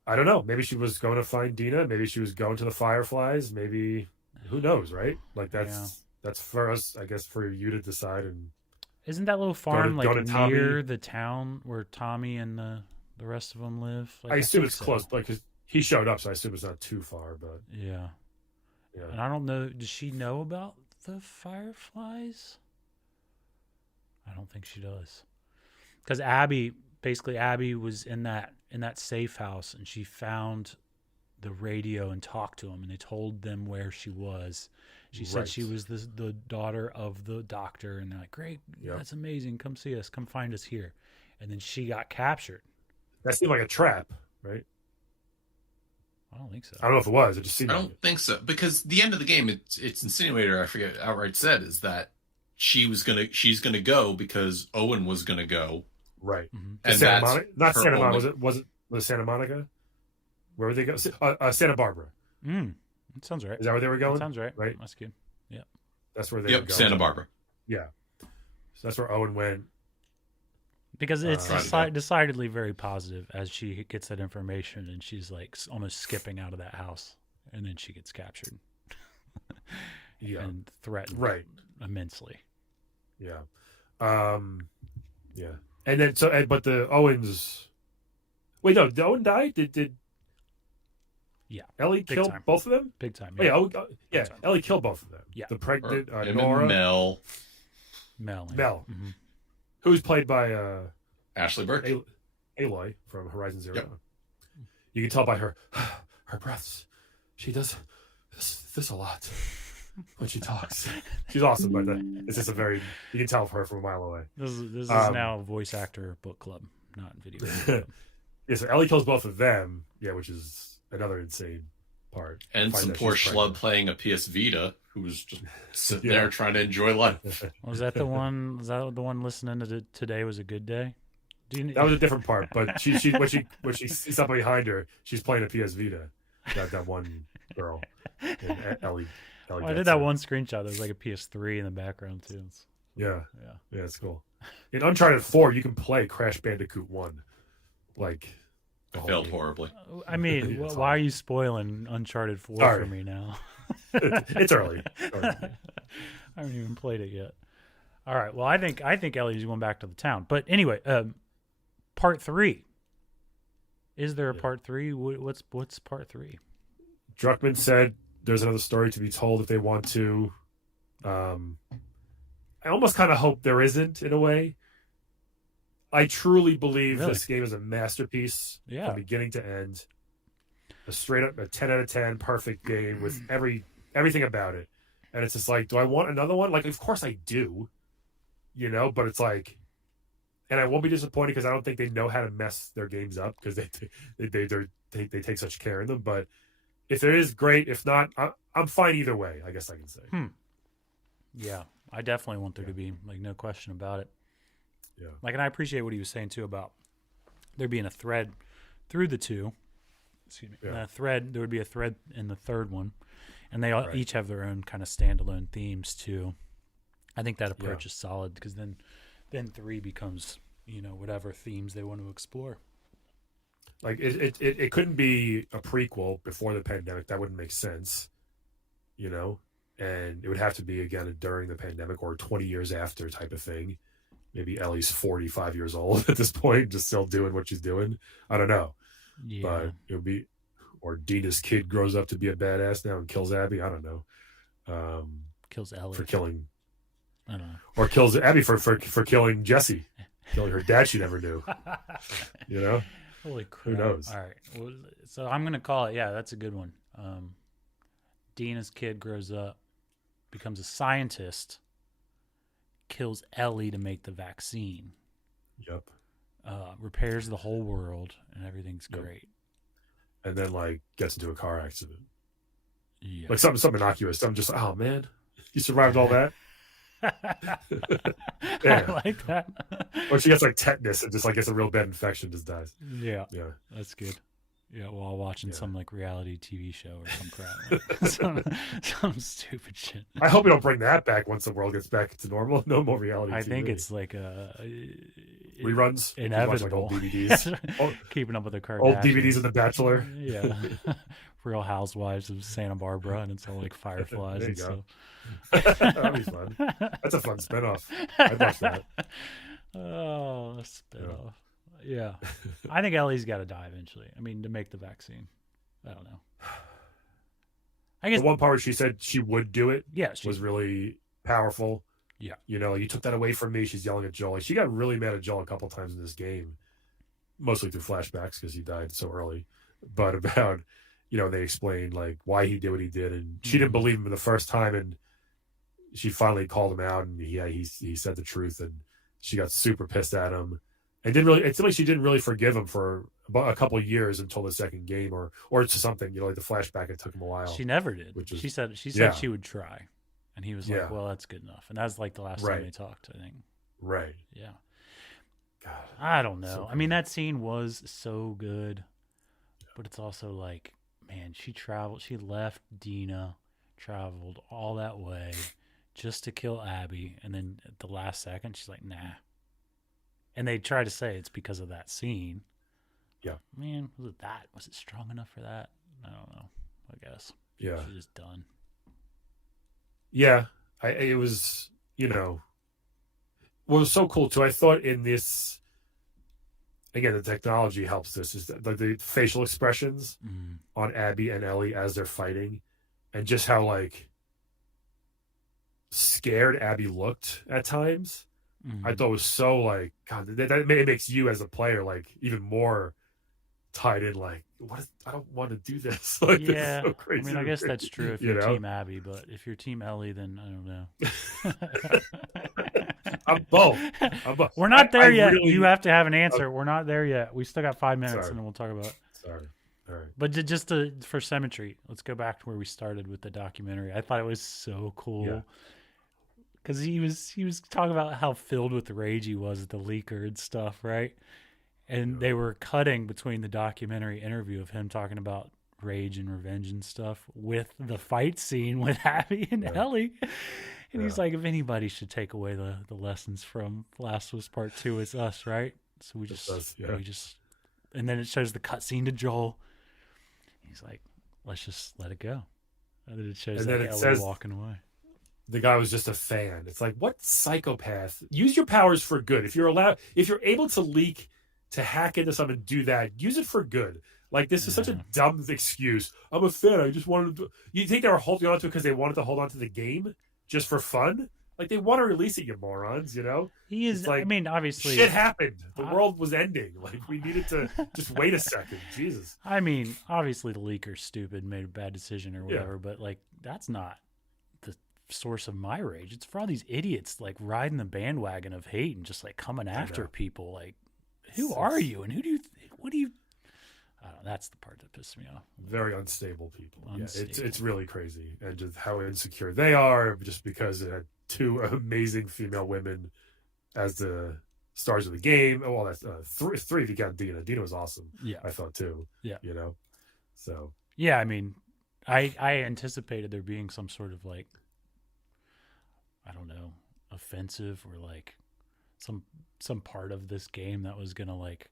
I don't know. Maybe she was going to find Dina. Maybe she was going to the Fireflies. Maybe who knows, right? Like that's for us, I guess, for you to decide. And isn't that little farm Tommy, near the town where Tommy and the rest of them live? I assume it's close, because he showed up, so I assume it's not too far. But yeah. And I don't know. Does she know about the Fireflies? I don't think she does, because Abby was in that safe house, and she found the radio and talked to them, and they told them where she was. She said she was the daughter of the doctor, and they're like, great, that's amazing. Come see us. Come find us here. And then she got captured. That seemed like a trap, right? I don't think so. I don't know if it was. It just seemed. I don't think so, because the end of the game, it's insinuated. I forget outright said is that she's gonna go because Owen was gonna go. Right. Mm-hmm. And Santa Monica, not Santa Monica. Was it Santa Monica? Where would they go? Santa Barbara. That sounds right. Is that where they were going? That sounds right. Right. That's good. Yeah. That's where they were Yep, going. Santa Barbara. Yeah. So that's where Owen went. Because it's Right. decidedly very positive as she gets that information and she's like almost skipping out of that house, and then she gets captured Yeah. and threatened Right. immensely. Yeah. Yeah. And then but the Owens. Wait, no, did Owen die? Did Yeah. Ellie Big kill time. both of them? Big time. Oh, yeah. Yeah. time. Ellie killed both of them. Yeah. The pregnant Him Nora. and Mel. Mel. Mel. Mm-hmm. Who's played by Ashley Burke. Aloy from Horizon Zero. Yep. You can tell by her breaths. She does this a lot when she talks. She's awesome, but it's just you can tell her from a mile away. This is now a voice actor book club, not video game club. Yeah, so Ellie kills both of them. Yeah, which is another insane part. And Find some that poor she's schlub pregnant. playing a PS Vita who was just sitting Yeah. there trying to enjoy life. Was that the one? Was that the one listening to Today Was a Good Day? That was a different part, but she when she sees somebody behind her, she's playing a PS Vita. That one girl, and Ellie. Oh, I did that one screenshot. There was like a PS3 in the background too. Yeah, Yeah. it's cool. In Uncharted 4, you can play Crash Bandicoot 1. Like, the whole Failed game. horribly. I mean, It's why are you spoiling Uncharted 4 Sorry. for me now? It's early. I haven't even played it yet. All right. Well, I think Ellie's going back to the town. But anyway, part 3. Is there a part 3? What's part 3? Druckmann said there's another story to be told if they want to. I almost kind of hope there isn't, in a way. I truly believe Really? this game is a masterpiece Yeah. from beginning to end. A straight up a 10 out of 10 perfect game with everything about it. And it's just like, do I want another one? Like, of course I do, but it's like, and I won't be disappointed because I don't think they know how to mess their games up because they take such care in them. But if there is, great. If not, I'm fine either way, I guess I can say. Yeah. I definitely want there to be, like, no question about it. Yeah. Like, and I appreciate what he was saying too about there being a thread through the two. Excuse me. Yeah. And there would be a thread in the third one, and they all Right. each have their own kind of standalone themes too. I think that approach Yeah. is solid because then 3 becomes whatever themes they want to explore. Like it couldn't be a prequel before the pandemic. That wouldn't make sense, and it would have to be again during the pandemic or 20 years after type of thing. Maybe Ellie's 45 years old at this point, just still doing what she's doing. I don't know. Yeah. But it would be, or Dina's kid grows up to be a badass now and kills Abby. I don't know. Kills Ellie. For killing, I don't know. or kills Abby for killing Jesse, killing her dad she never knew. Holy crap. Who knows? All right. Well, so I'm going to call it, yeah, that's a good one. Dina's kid grows up, becomes a scientist, kills Ellie to make the vaccine, Yep. repairs the whole world, and everything's Yep. great. And then gets into a car accident, Yeah. like something innocuous. I'm just, oh man, you survived all that. Yeah. I like that. Or she gets tetanus and just gets a real bad infection, just dies. Yeah, Yeah. that's good. Yeah, while watching Yeah. some reality TV show or some crap, some stupid shit. I hope we don't bring that back once the world gets back to normal. No more reality. I TV. think it's like reruns, inevitable. Old DVDs, Keeping up with the Kardashians. old DVDs of The Bachelor. Yeah. Real Housewives of Santa Barbara, and it's all like fireflies There and you go. stuff. That'd be fun. That's a fun spinoff. I'd watch that. Oh, a spinoff. Yeah. I think Ellie's got to die eventually. I mean, to make the vaccine. I don't know. I guess. The one part where she said she would do it Yeah. was really powerful. Yeah. You took that away from me. She's yelling at Joel. She got really mad at Joel a couple times in this game, mostly through flashbacks because he died so early. But about, they explained why he did what he did, and she didn't believe him the first time, and she finally called him out, and he said the truth, and she got super pissed at him, and it seemed like she didn't really forgive him for about a couple of years until the second game, or to something, like the flashback. It took him a while. She never did. Which is- she said yeah. she would try. And he was Yeah. like, well, that's good enough. And that was the last time Right. they talked, I think. Right. Yeah. God. I don't know. So I mean, that scene was so good. but it's also like, man, she left Dina, traveled all that way just to kill Abby, and then at the last second, she's like, nah. And they try to say it's because of that scene. Yeah. Man, was it that? Was it strong enough for that? I don't know. I guess. Yeah. She's just done. Yeah. It was, what was so cool too, I thought in this, again, the technology helps this, is that the facial expressions on Abby and Ellie as they're fighting, and just how like scared Abby looked at times. I thought was so like, God, that makes you as a player like even more tied in. Like, I don't want to do this. Like, yeah, this is so crazy. I mean, I guess that's true if you're Team Abby, but if you're Team Ellie, then I don't know. I'm both. We're not there yet. Really, you have to have an answer. We're not there yet. We still got 5 minutes, and then we'll talk about it. Sorry. All right. But for symmetry, let's go back to where we started with the documentary. I thought it was so cool. Because he was talking about how filled with rage he was at the leaker and stuff, right? And they were cutting between the documentary interview of him talking about rage and revenge and stuff with the fight scene with Abby and Ellie. And he's like, if anybody should take away the lessons from Last of Us Part 2, it's us, right? So we just, and then it shows the cutscene to Joel. He's like, let's just let it go. And then it shows Ellie walking away. The guy was just a fan. It's like, what psychopath? Use your powers for good. If you're able to leak, to hack into something and do that, use it for good. Like, this is such a dumb excuse. I'm a fan. I just wanted to. You think they were holding on to it because they wanted to hold on to the game just for fun? Like, they want to release it, you morons, He is, like, I mean, obviously. Shit happened. The world was ending. Like, we needed to just wait a second. Jesus. I mean, obviously the leaker's stupid, made a bad decision or whatever, but, like, that's not the source of my rage. It's for all these idiots, like, riding the bandwagon of hate and just, like, coming after people. Like, who are you? And what do you, I don't know. That's the part that pissed me off. Very unstable people. Unstable. Yeah, it's really crazy. And just how insecure they are just because it had 2 amazing female women as the stars of the game. Oh, well, that's 3 if you count Dina. Dina was awesome. Yeah. I thought too. Yeah. So. Yeah, I mean, I anticipated there being some sort of like, I don't know, offensive or like some part of this game that was going to like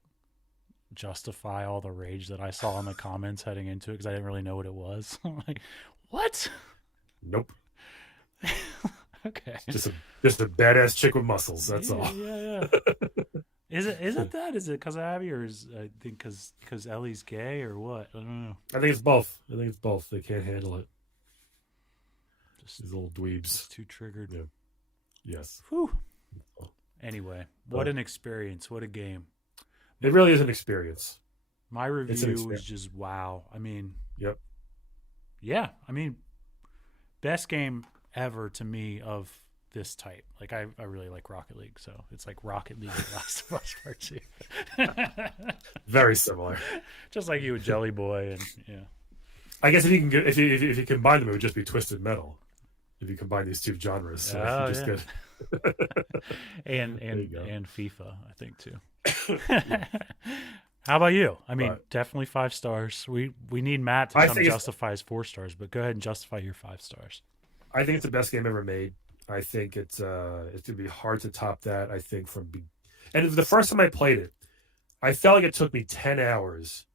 justify all the rage that I saw in the comments heading into it, because I didn't really know what it was. I'm like, what? Nope. Okay. Just a badass chick with muscles. That's all. Yeah. Is it that? Is it because of Abby, or is I think because Ellie's gay, or what? I don't know. I think it's both. They can't handle it. Just these little dweebs. Just too triggered. Yeah. Yes. Whew. Anyway, what an experience! What a game! It really is an experience. My review was just wow. I mean, yep. Yeah, I mean, best game ever to me of this type. Like, I really like Rocket League, so it's like Rocket League and Last of Us Part 2. Very similar. Just like you with Jelly Boy, and yeah. I guess if you combine them, it would just be Twisted Metal. If you combine these 2 genres, so good. and FIFA, I think too. How about you? I mean, definitely 5 stars. We need Matt to come justify his 4 stars, but go ahead and justify your 5 stars. I think it's the best game ever made. I think it's gonna be hard to top that. I think and the first time I played it, I felt like it took me 10 hours.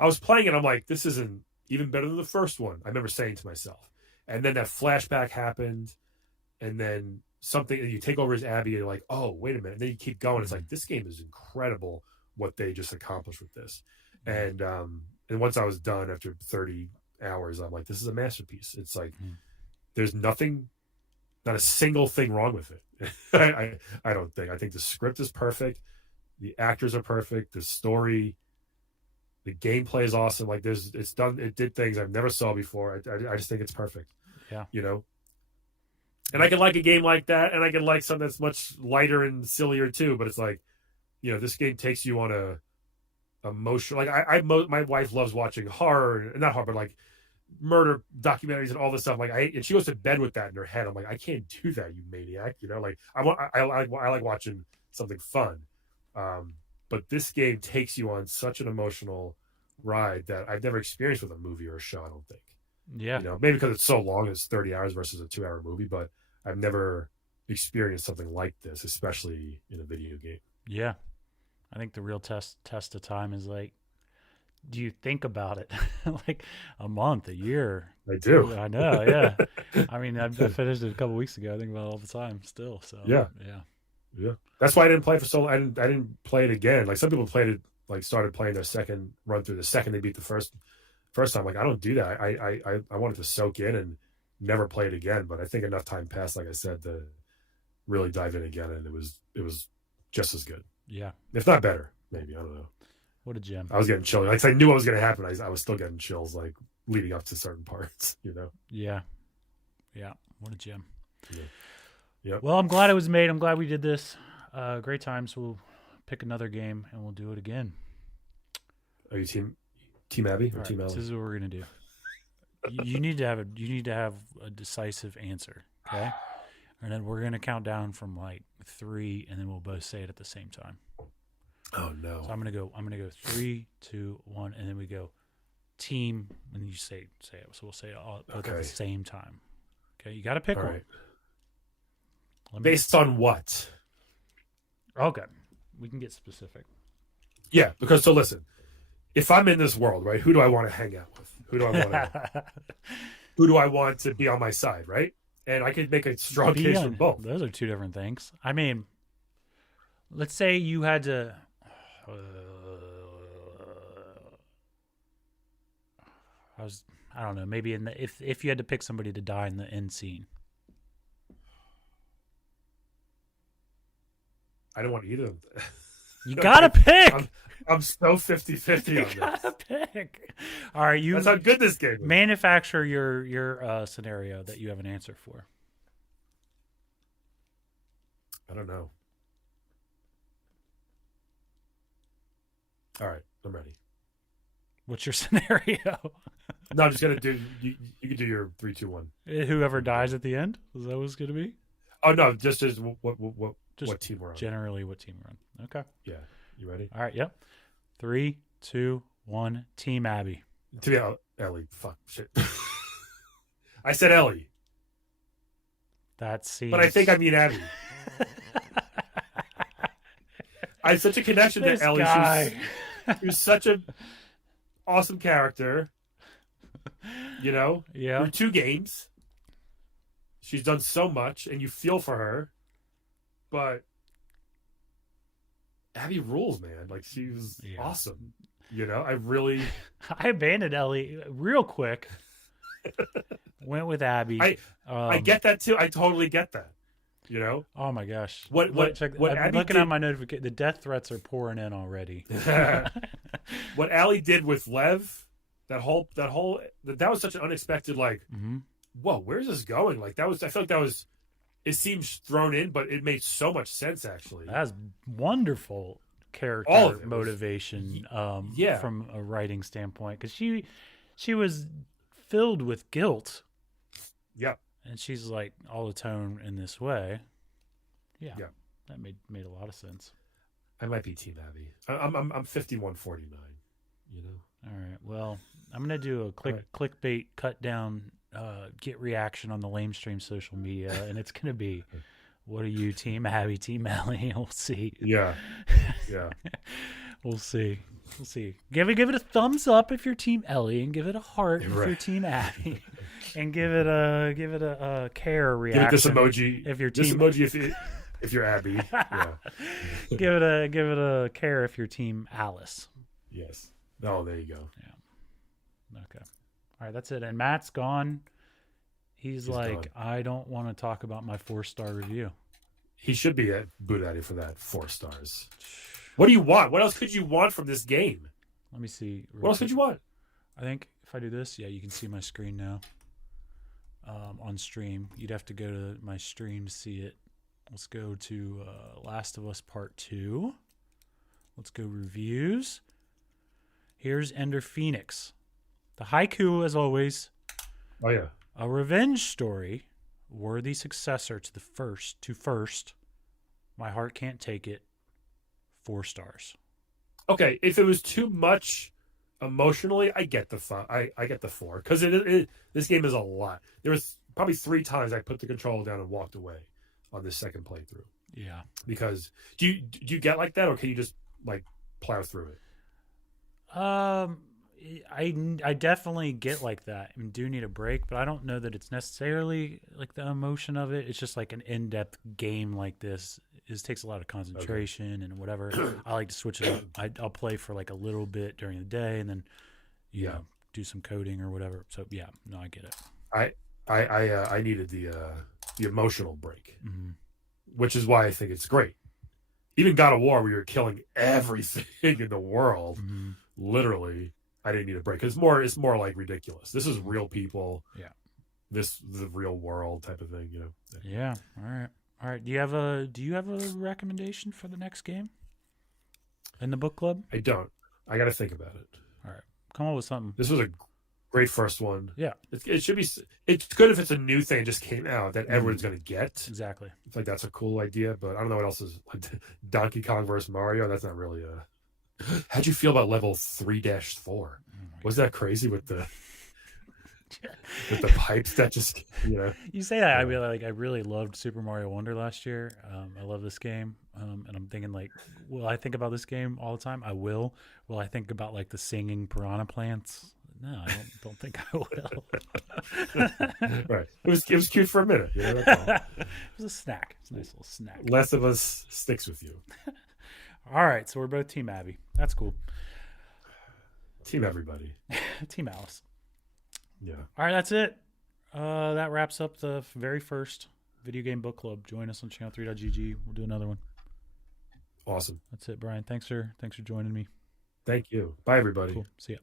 I was playing it, I'm like, this isn't even better than the first one. I remember saying to myself. And then that flashback happened, and then something, and you take over as Abby, and you're like, oh, wait a minute. And then you keep going. It's like, this game is incredible what they just accomplished with this. And once I was done after 30 hours, I'm like, this is a masterpiece. It's like, there's not a single thing wrong with it. I don't think. I think the script is perfect. The actors are perfect. The story, the gameplay is awesome. Like, it did things I've never saw before. I just think it's perfect. Yeah. And I can like a game like that, and I can like something that's much lighter and sillier too. But it's like, this game takes you on a emotional. Like, my wife loves watching horror, not horror, but like murder documentaries and all this stuff. Like, and she goes to bed with that in her head. I'm like, I can't do that, you maniac. Like, I like watching something fun. But this game takes you on such an emotional ride that I've never experienced with a movie or a show. I don't think. Yeah. You know, maybe because it's so long, it's 30 hours versus a 2-hour movie, but I've never experienced something like this, especially in a video game. Yeah. I think the real test of time is like, do you think about it? Like a month, a year? I do. I know, yeah. I mean, I finished it a couple weeks ago. I think about it all the time still. So Yeah. Yeah. Yeah. That's why I didn't play it for so long. I didn't play it again. Like some people played it, like started playing their second run through the second they beat the first time. Like I don't do that. I wanted to soak in and never play it again. But I think enough time passed, like I said, to really dive in again, and it was just as good. Yeah. If not better, maybe. I don't know. What a gem. I was getting chills. Like I knew what was going to happen. I was still getting chills, like leading up to certain parts. You know. Yeah. Yeah. What a gem. Yeah. Yep. Well, I'm glad it was made. I'm glad we did this. Great times. We'll pick another game and we'll do it again. Are you team Abby or All team right, Ellie? this is what we're gonna do. You need to have a decisive answer, okay? And then we're gonna count down from like 3, and then we'll both say it at the same time. Oh no! So I'm gonna go 3, 2, 1, and then we go team, and then you say it. So we'll say it all both at the same time. Okay, you got to pick all one. right. Let me- Based on what? Okay, we can get specific. Yeah, because so listen, if I'm in this world, right, who do I want to hang out with? Who do I want to be on my side, right? And I could make a strong case for both. Those are two different things. I mean, let's say you had to. I don't know. Maybe if you had to pick somebody to die in the end scene. I don't want either of them. You gotta pick. I'm so 50-50 You on this. gotta pick. All right, you That's how good this game is. manufacture your scenario that you have an answer for. I don't know. All right, I'm ready. What's your scenario? No, I'm just gonna do. You can do your 3, 2, 1. Whoever dies at the end? Is that what it's gonna be? Oh no, just what team we're on. Generally, what team we're on. Okay. Yeah, you ready? All right. Yep. 3, 2, 1. Team Abby. To be Ellie. Fuck shit. I said Ellie, That seems. but I think I mean Abby. I have such a connection to This Ellie. guy. She's such a awesome character. You know, Yeah. through 2 games, she's done so much, and you feel for her. But Abby rules, man. Like she was awesome. You know, I abandoned Ellie real quick. Went with Abby. I get that too. I totally get that. You know. Oh my gosh. What I'm Abby looking did, at my notification. The death threats are pouring in already. what Allie did with Lev, that was such an unexpected, like, whoa, where's this going? Like I feel like that was, it seems thrown in, but it made so much sense actually. That's wonderful character All of it motivation yeah. from a writing standpoint, because she was filled with guilt. Yeah. And she's like, all atone in this way. Yeah. Yeah. That made a lot of sense. I might be Team Abby. I'm 51-49. You know. All right. Well, I'm gonna do a clickbait cut down, get reaction on the lame stream social media, and it's gonna be, what are you, Team Abby, Team Ellie? We'll see. Yeah. Yeah. We'll see. Give it a thumbs up if you're Team Ellie, and give it a heart if you're Team Abby, and give it a care reaction. Give it this emoji if you're this Team emoji if you're Abby. Yeah. give it a care if you're Team Alice. Yes. Oh, there you go. Yeah. Okay. All right, that's it. And Matt's gone. He's like, gone. I don't want to talk about my 4-star review. He should be at Budaddy for that 4 stars. What do you want? What else could you want from this game? Let me see. What else could you want? I think if I do this, yeah, you can see my screen now. On stream, you'd have to go to my stream to see it. Let's go to Last of Us Part 2. Let's go reviews. Here's Ender Phoenix. The haiku, as always. Oh yeah. A revenge story, worthy successor to the first. My heart can't take it. 4 stars. Okay, if it was too much Emotionally, I get the I get the 4 because this game is a lot. There was probably 3 times I put the controller down and walked away on this second playthrough. Yeah. Because do you get like that, or can you just like plow through it? I definitely get like that and do need a break, but I don't know that it's necessarily like the emotion of it. It's just like an in-depth game like this. It takes a lot of concentration and whatever. I like to switch it up. I'll play for like a little bit during the day and then you know, do some coding or whatever. So yeah, no, I get it. I needed the emotional break, which is why I think it's great. Even God of War, where you're killing everything in the world, literally, I didn't need a break. It's more like ridiculous. This is real people. Yeah. This the real world type of thing, you know. Yeah. All right. Do you have a recommendation for the next game in the book club? I don't. I got to think about it. All right. Come on with something. This was a great first one. Yeah. It should be. It's good if it's a new thing that just came out that everyone's going to get. Exactly. I feel like that's a cool idea, but I don't know what else is. Like Donkey Kong versus Mario. That's not really a. How'd you feel about level 3-4? Was that crazy with the pipes that just You say that, I really loved Super Mario Wonder last year. I love this game, and I'm thinking like, will I think about this game all the time? I will. Will I think about like the singing piranha plants? No, I don't think I will. Right. It was cute for a minute. That's all. It was a snack. It's a nice little snack. Last of Us sticks with you. All right, so we're both Team Abby. That's cool. Team everybody. Team Alice. Yeah. All right, that's it. That wraps up the very first video game book club. Join us on channel3.gg. We'll do another one. Awesome. That's it, Brian. Thanks for joining me. Thank you. Bye, everybody. Cool. See ya.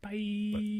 Bye.